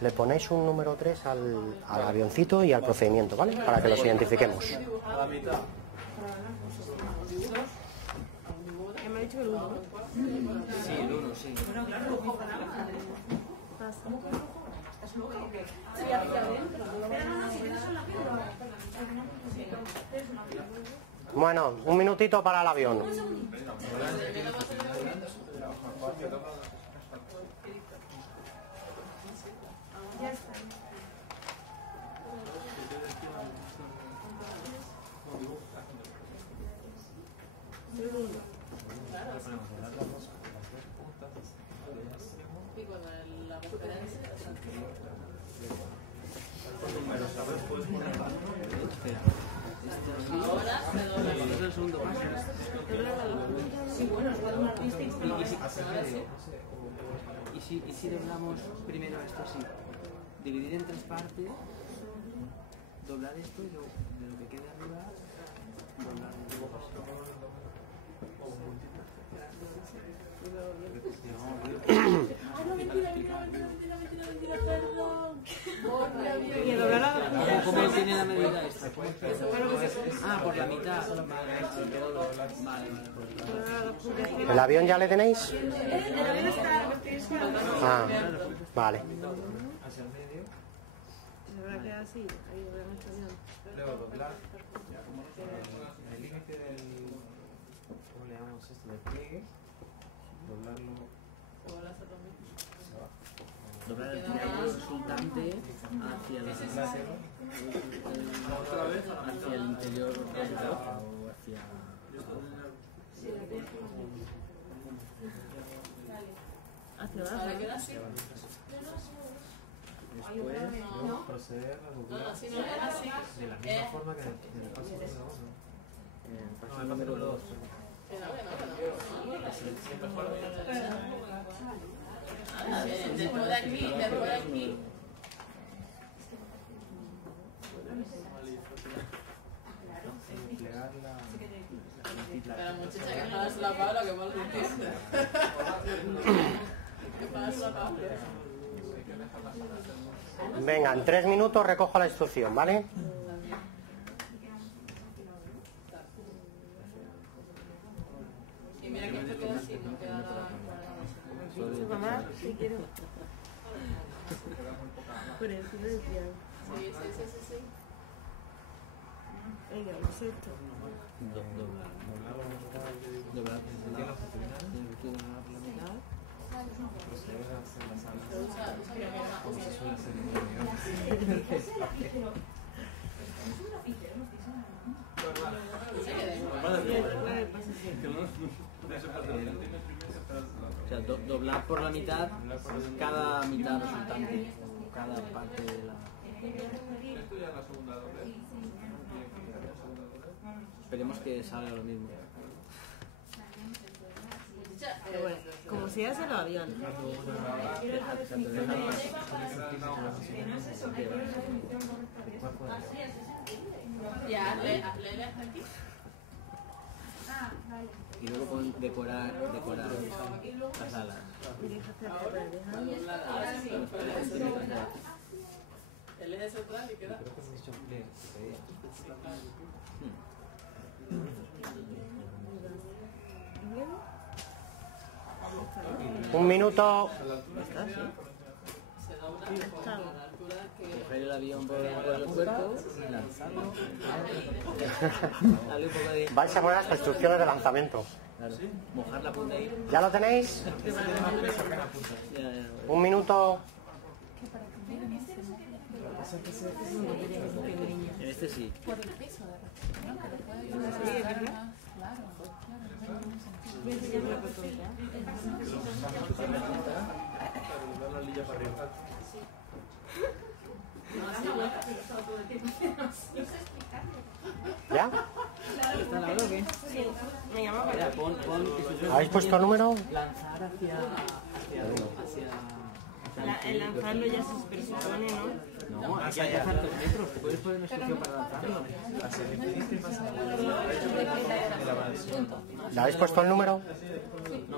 Le ponéis un número 3 al avioncito y al procedimiento, ¿vale? Para que los identifiquemos. Me ha dicho que el 1, ¿no? Sí, el 1, sí. Bueno, un minutito para el avión. ¿Y si doblamos primero esto así? Dividir en 3 partes, doblar esto y de lo que quede arriba, doblar el ¿Cómo tiene la medida esta? Ah, por la mitad. Vale. ¿El avión ya le tenéis? Ah, vale. Hacia el medio. Se va a quedar así, ahí obviamente bien. Luego doblar. El límite del... ¿Cómo le llamamos esto? Del pliegue. Doblarlo. Doblar el triángulo resultante hacia el interior o hacia... Hacia abajo. Después proceder a doblar de la misma forma que en el paso número 1. No, el paso número 2. Después de aquí. Plegar Pero muchacha, que pagas la Paula, que mal lo entiende. Que pagas la Paula. Venga, en 3 minutos recojo la instrucción, ¿vale? Y mira que esto queda así, no queda nada. Mamá, si quiero. Por encima del triángulo. Sí. Venga, vamos a esto. Doblar proceder a hacer las alas. Como se suele hacer en el avión. O sea, doblar por la mitad cada mitad resultante, cada parte de la... Esperemos que salga lo mismo. Pero bueno, como si hace los aviones. Ya, hazle hasta aquí. Y luego decorar las alas. El eje central y queda. Creo que hemos dicho pliegue. Un minuto. Se dobla con la altura que... Coger el avión por el cuerpo, lanzarlo. Darle un poco de... Vais a poner las instrucciones de lanzamiento. Claro, mojar la punta ahí. ¿Ya lo tenéis? Ya. Un minuto. En este sí. Por el peso de repente, ¿no? Que le puede ayudar a dar más. Claro, La lilla para arriba. ¿Ya? ¿Está la hora o qué? Me llama para Mira, pon que se ¿Habéis puesto el número? lanzar hacia el lanzarlo ya se presupone, ¿no? No, hay que lanzar 3 metros. ¿Te puedes poner una instrucción para lanzarlo? Hacia el infinito y más allá. ¿Ya habéis puesto el número?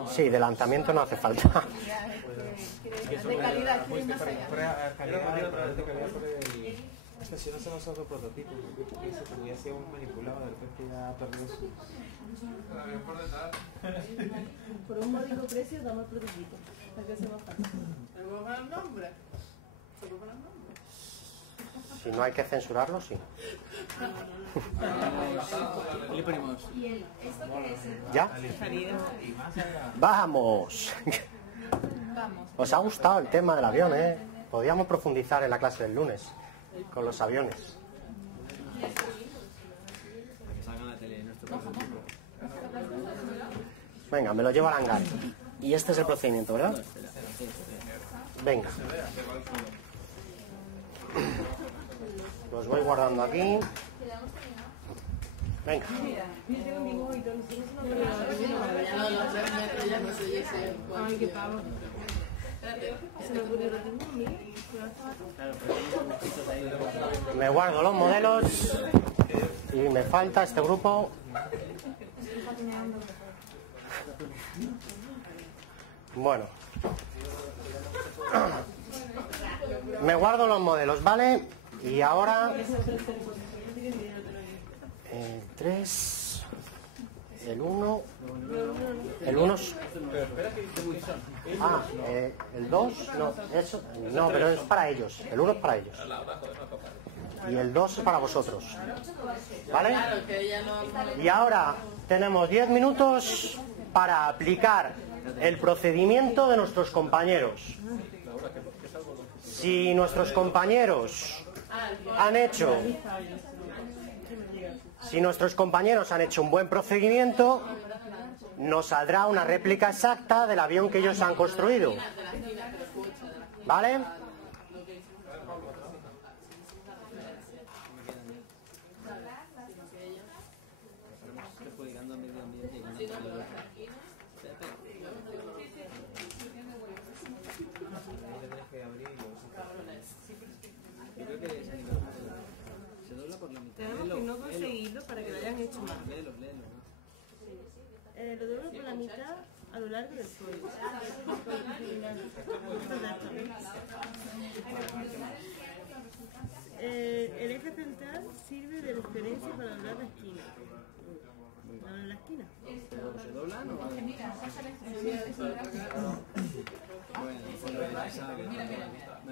Sí, de lanzamiento no hace falta. de calidad, quieren más allá. Es que si no se nos hace prototipo, porque pienso que ya sea un manipulado, de repente ya perdió su... Por un módico precio damos el prototipo. Para que sea más fácil. ¿Le puedo poner nombre? ¿Se puede poner nombre? Si no hay que censurarlo, sí. ¿Qué le ponemos? ¿Ya? ¡Vamos! ¿Os ha gustado el tema del avión, eh? Podríamos profundizar en la clase del lunes con los aviones. Que salga en la tele nuestro prototipo. Venga, me lo llevo al hangar. Y este es el procedimiento, ¿verdad? Venga. Los voy guardando aquí. Venga. Ya no, los 3 metros ya no sé yo sé cuánto. Ay, qué pavo. Se me ocurrió lo mismo, mira. Me guardo los modelos. Y me falta este grupo. Bueno. Me guardo los modelos, ¿vale? Y ahora... El 3... El 1... El 1... Ah, el 2... No, eso... No, pero es para ellos. El 1 es para ellos. Y el 2 es para vosotros. ¿Vale? Y ahora tenemos 10 minutos para aplicar el procedimiento de nuestros compañeros. Si nuestros compañeros han hecho... Si nuestros compañeros han hecho un buen procedimiento, nos saldrá una réplica exacta del avión que ellos han construido. ¿Vale? Tenemos que no conseguirlo para que lo hayan hecho más. Lo doblo por la mitad a lo largo del suelo. El eje central sirve de referencia para doblar la esquina. ¿Doblar en la esquina? ¿Se doblan o...?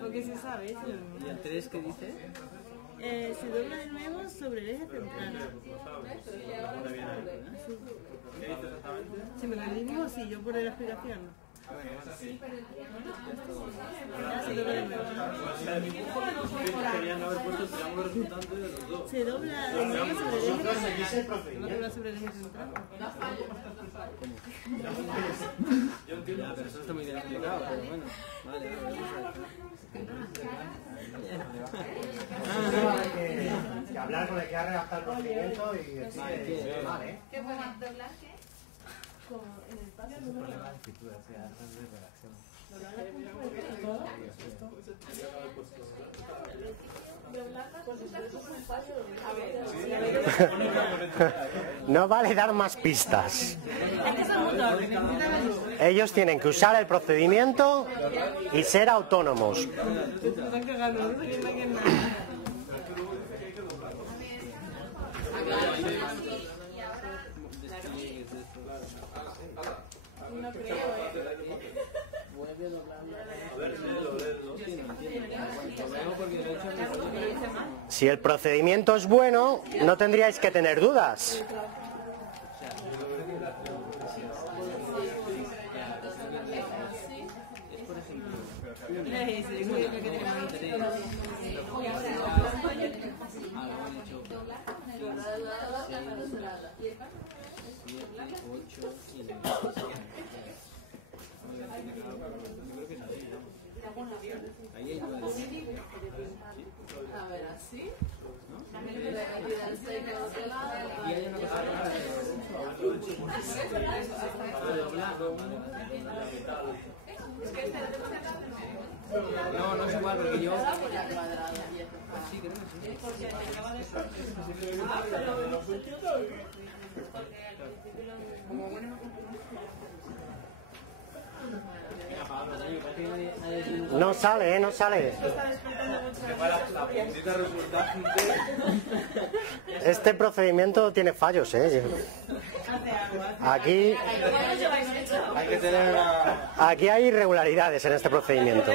Porque se sabe, eso. ¿Y el 3 qué dice? Se dobla de nuevo sobre el eje central. Si me lo digo, sí, yo por la explicación. Se dobla de nuevo. Se dobla de nuevo sobre el eje central. Sobre el eje central. Ya, pero eso está muy bien explicado, pero bueno. Vale, Que hablar con el que ha redactado el procedimiento y decir que mal, ¿eh? ¿Qué podemos doblar? ¿Qué? Como en el paso Es un problema de escritura, o sea, antes de redacción. No vale dar más pistas. Ellos tienen que usar el procedimiento y ser autónomos. No creo, Vuelve a doblarlo. Si el procedimiento es bueno, no tendríais que tener dudas. a ver, así. Y hay una cosa no, no es igual porque yo... Sí, creo que sí. No sale, no sale. Este procedimiento tiene fallos, Aquí hay irregularidades en este procedimiento.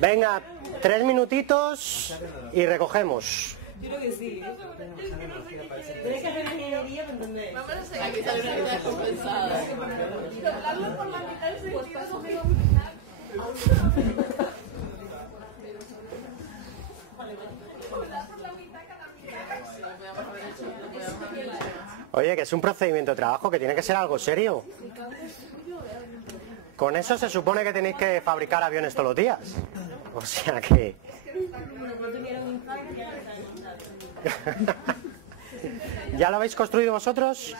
Venga, 3 minutitos y recogemos. Yo creo que sí. Tienes que hacer ingeniería para entender. Vamos a seguir. Aquí sale una idea compensada. Doblarlo por la mitad del sentido. Oye, que es un procedimiento de trabajo, que tiene que ser algo serio. Con eso se supone que tenéis que fabricar aviones todos los días. O sea que... ¿Ya lo habéis construido vosotros?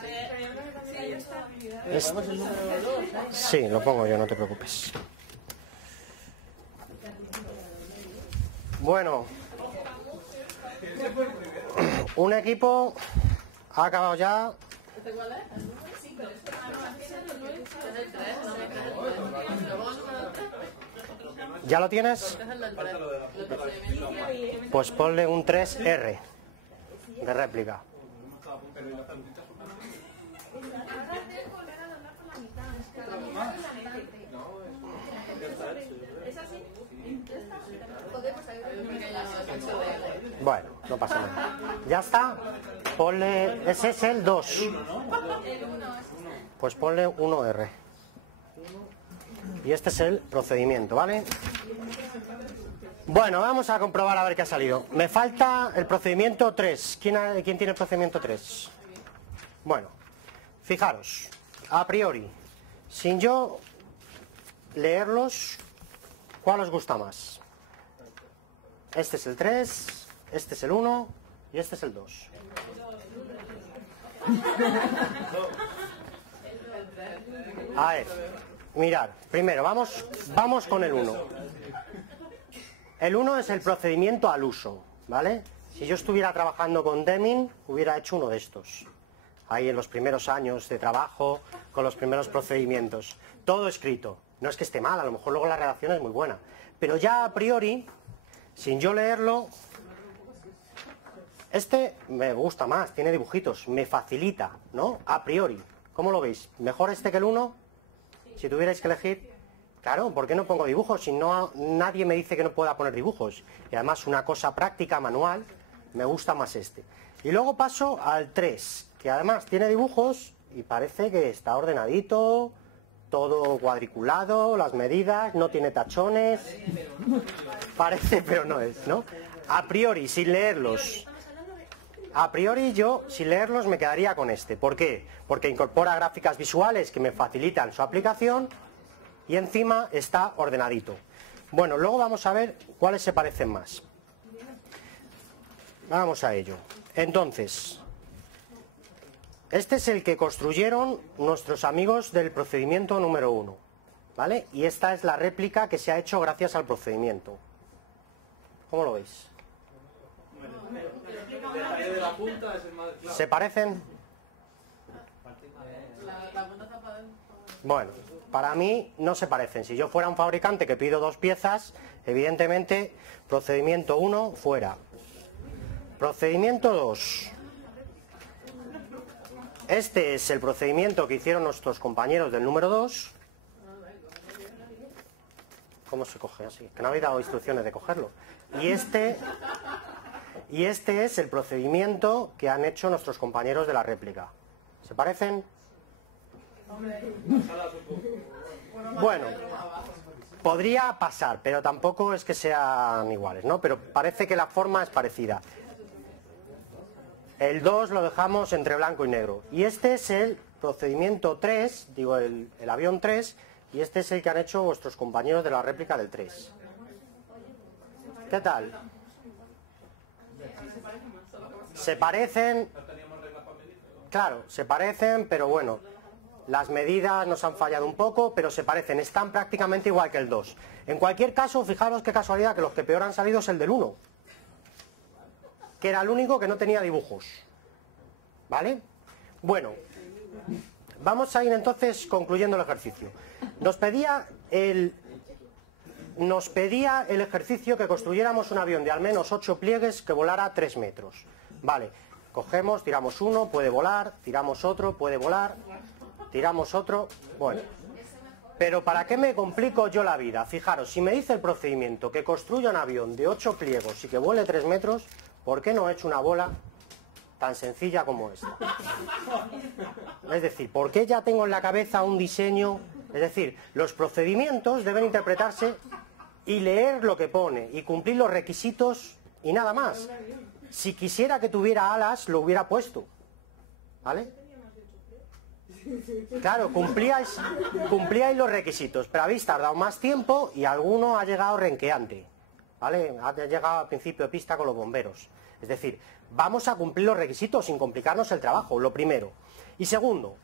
Sí, lo pongo yo, no te preocupes. Bueno, un equipo ha acabado ya. ¿Ya lo tienes? Pues ponle un 3R de réplica. Bueno, no pasa nada. Ya está. Ponle, ese es el 2. Pues ponle 1R. Y este es el procedimiento, ¿vale? Bueno, vamos a comprobar a ver qué ha salido. Me falta el procedimiento 3. ¿Quién tiene el procedimiento 3? Bueno, fijaros, a priori, sin yo leerlos, ¿cuál os gusta más? Este es el 3, este es el 1 y este es el 2. A ver, mirad, primero vamos con el 1. El 1 es el procedimiento al uso, ¿vale? Si yo estuviera trabajando con Deming, hubiera hecho uno de estos. Ahí en los primeros años de trabajo, con los primeros procedimientos. Todo escrito. No es que esté mal, a lo mejor luego la redacción es muy buena. Pero ya a priori, sin yo leerlo, este me gusta más, tiene dibujitos, me facilita, ¿no? A priori. ¿Cómo lo veis? ¿Mejor este que el 1? Si tuvierais que elegir. Claro, ¿por qué no pongo dibujos? Si no, nadie me dice que no pueda poner dibujos. Y además una cosa práctica, manual, me gusta más este. Y luego paso al 3, que además tiene dibujos y parece que está ordenadito, todo cuadriculado, las medidas, no tiene tachones. Parece, pero no es, ¿no? A priori, sin leerlos. A priori yo, sin leerlos, me quedaría con este. ¿Por qué? Porque incorpora gráficas visuales que me facilitan su aplicación y encima está ordenadito. Bueno, luego vamos a ver cuáles se parecen más. Vamos a ello. Entonces, este es el que construyeron nuestros amigos del procedimiento número 1, ¿vale? Y esta es la réplica que se ha hecho gracias al procedimiento. ¿Cómo lo veis? ¿Se parecen? Bueno, para mí no se parecen. Si yo fuera un fabricante que pido 2 piezas, evidentemente, procedimiento 1 fuera. Procedimiento 2. Este es el procedimiento que hicieron nuestros compañeros del número 2. ¿Cómo se coge así? Que no habéis dado instrucciones de cogerlo. Y este es el procedimiento que han hecho nuestros compañeros de la réplica. ¿Se parecen? Bueno, podría pasar, pero tampoco es que sean iguales, ¿no? Pero parece que la forma es parecida. El 2 lo dejamos entre blanco y negro. Y este es el procedimiento 3, digo el avión 3, y este es el que han hecho vuestros compañeros de la réplica del 3. ¿Qué tal? Se parecen, claro, se parecen, pero bueno, las medidas nos han fallado un poco, pero se parecen, están prácticamente igual que el 2. En cualquier caso, fijaros qué casualidad que los que peor han salido es el del 1, que era el único que no tenía dibujos, ¿vale? Bueno, vamos a ir entonces concluyendo el ejercicio. Nos pedía el ejercicio que construyéramos un avión de al menos 8 pliegues que volara 3 metros. Vale, cogemos, tiramos uno, puede volar, tiramos otro, puede volar, tiramos otro, bueno. Pero ¿para qué me complico yo la vida? Fijaros, si me dice el procedimiento que construya un avión de 8 pliegos y que vuele 3 metros, ¿por qué no he hecho una bola tan sencilla como esta? Es decir, ¿por qué ya tengo en la cabeza un diseño? Es decir, los procedimientos deben interpretarse y leer lo que pone y cumplir los requisitos y nada más. Si quisiera que tuviera alas, lo hubiera puesto, ¿vale? Claro, cumplíais los requisitos, pero habéis tardado más tiempo y alguno ha llegado renqueante, ¿vale? Ha llegado al principio de pista con los bomberos. Es decir, vamos a cumplir los requisitos sin complicarnos el trabajo, lo primero. Y segundo,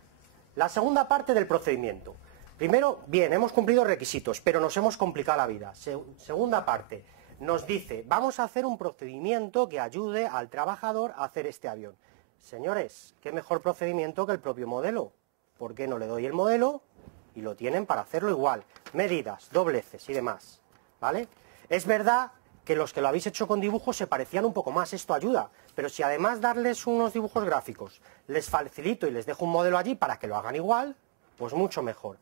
la segunda parte del procedimiento. Primero, bien, hemos cumplido requisitos, pero nos hemos complicado la vida. Segunda parte, nos dice, vamos a hacer un procedimiento que ayude al trabajador a hacer este avión. Señores, ¿qué mejor procedimiento que el propio modelo? ¿Por qué no le doy el modelo? Y lo tienen para hacerlo igual. Medidas, dobleces y demás. ¿vale? Es verdad que los que lo habéis hecho con dibujos se parecían un poco más, esto ayuda, pero si además darles unos dibujos gráficos les facilito y les dejo un modelo allí para que lo hagan igual, pues mucho mejor.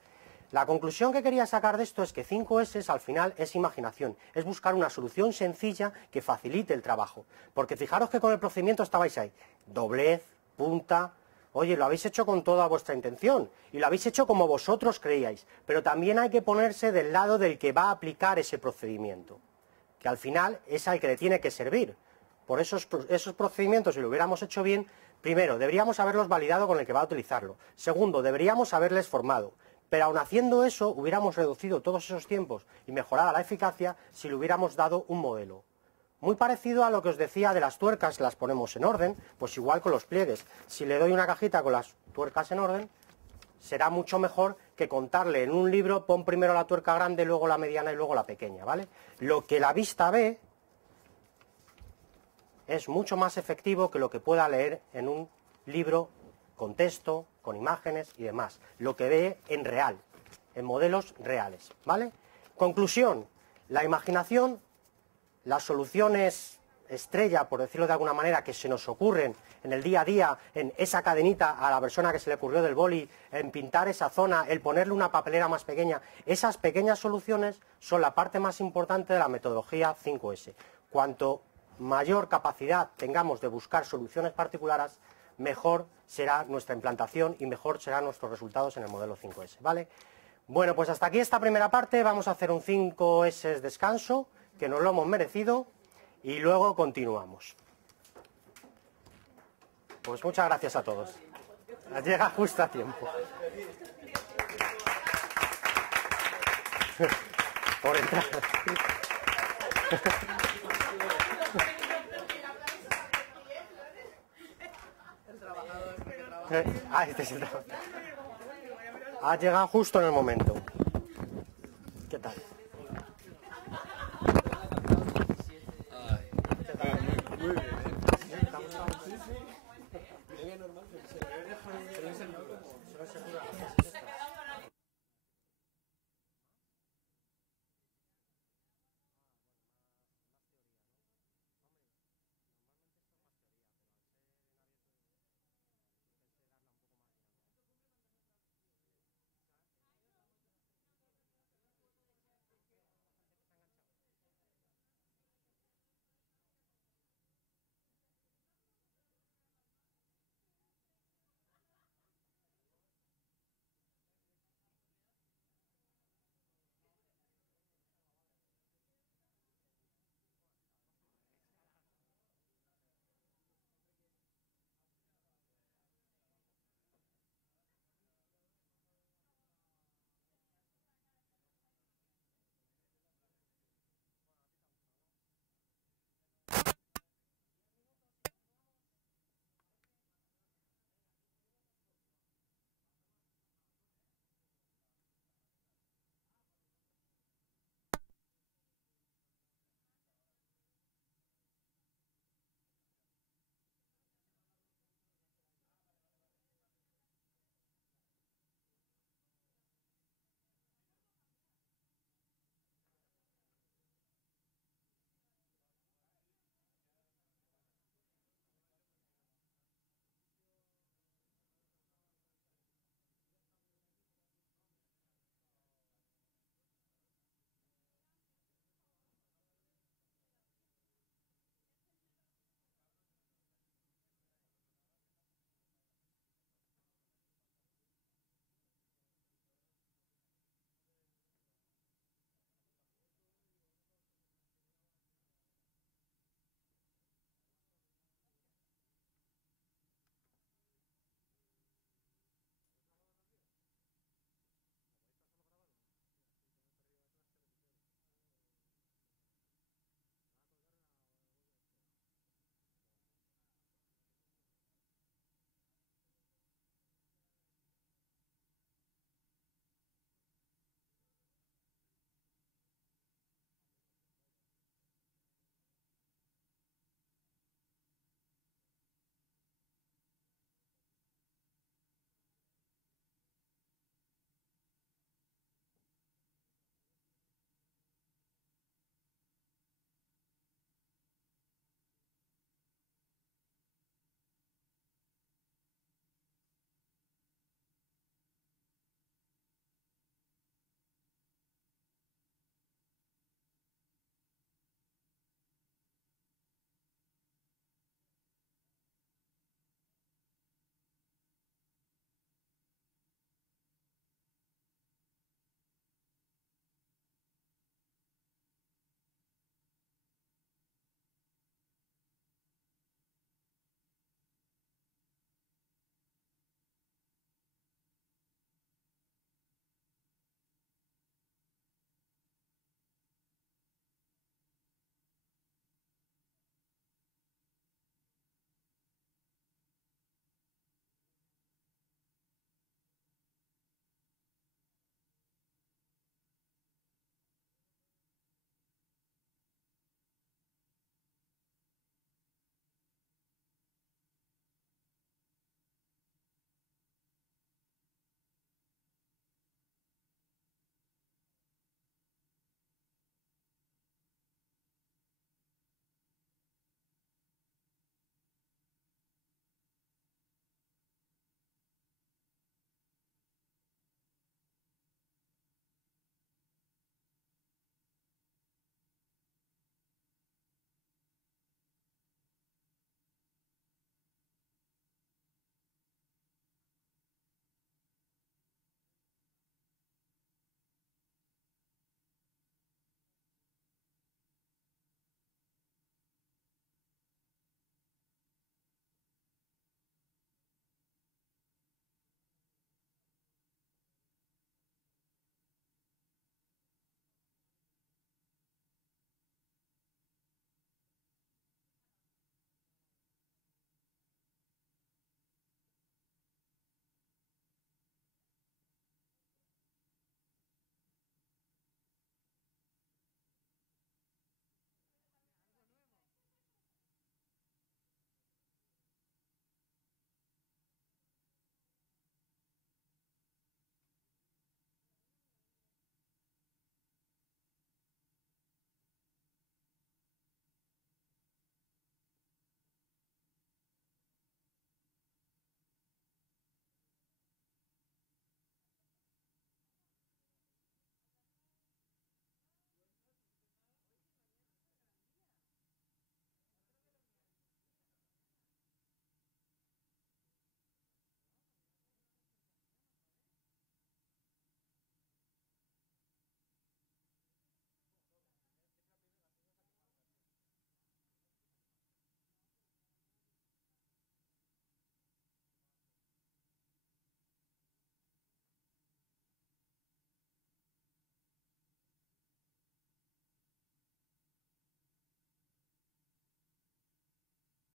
La conclusión que quería sacar de esto es que 5S al final es imaginación, es buscar una solución sencilla que facilite el trabajo, porque fijaros que con el procedimiento estabais ahí, doblez, punta, oye, lo habéis hecho con toda vuestra intención y lo habéis hecho como vosotros creíais, pero también hay que ponerse del lado del que va a aplicar ese procedimiento, que al final es al que le tiene que servir. Por esos procedimientos, si lo hubiéramos hecho bien, primero, deberíamos haberlos validado con el que va a utilizarlo. Segundo, deberíamos haberles formado. Pero aun haciendo eso, hubiéramos reducido todos esos tiempos y mejorado la eficacia si le hubiéramos dado un modelo. Muy parecido a lo que os decía de las tuercas, las ponemos en orden, pues igual con los pliegues. Si le doy una cajita con las tuercas en orden, será mucho mejor que contarle en un libro, pon primero la tuerca grande, luego la mediana y luego la pequeña, ¿vale? Lo que la vista ve es mucho más efectivo que lo que pueda leer en un libro con texto, con imágenes y demás. Lo que ve en real, en modelos reales, ¿vale? Conclusión, la imaginación, las soluciones estrella, por decirlo de alguna manera, que se nos ocurren en el día a día, en esa cadenita a la persona que se le ocurrió del boli, en pintar esa zona, el ponerle una papelera más pequeña, esas pequeñas soluciones son la parte más importante de la metodología 5S. Cuanto mayor capacidad tengamos de buscar soluciones particulares, mejor será nuestra implantación y mejor serán nuestros resultados en el modelo 5S, ¿vale? Bueno, pues hasta aquí esta primera parte, vamos a hacer un 5S descanso, que nos lo hemos merecido, y luego continuamos. Pues muchas gracias a todos. Llega justo a tiempo. Por entrar. Este es el trabajo. Ha llegado justo en el momento.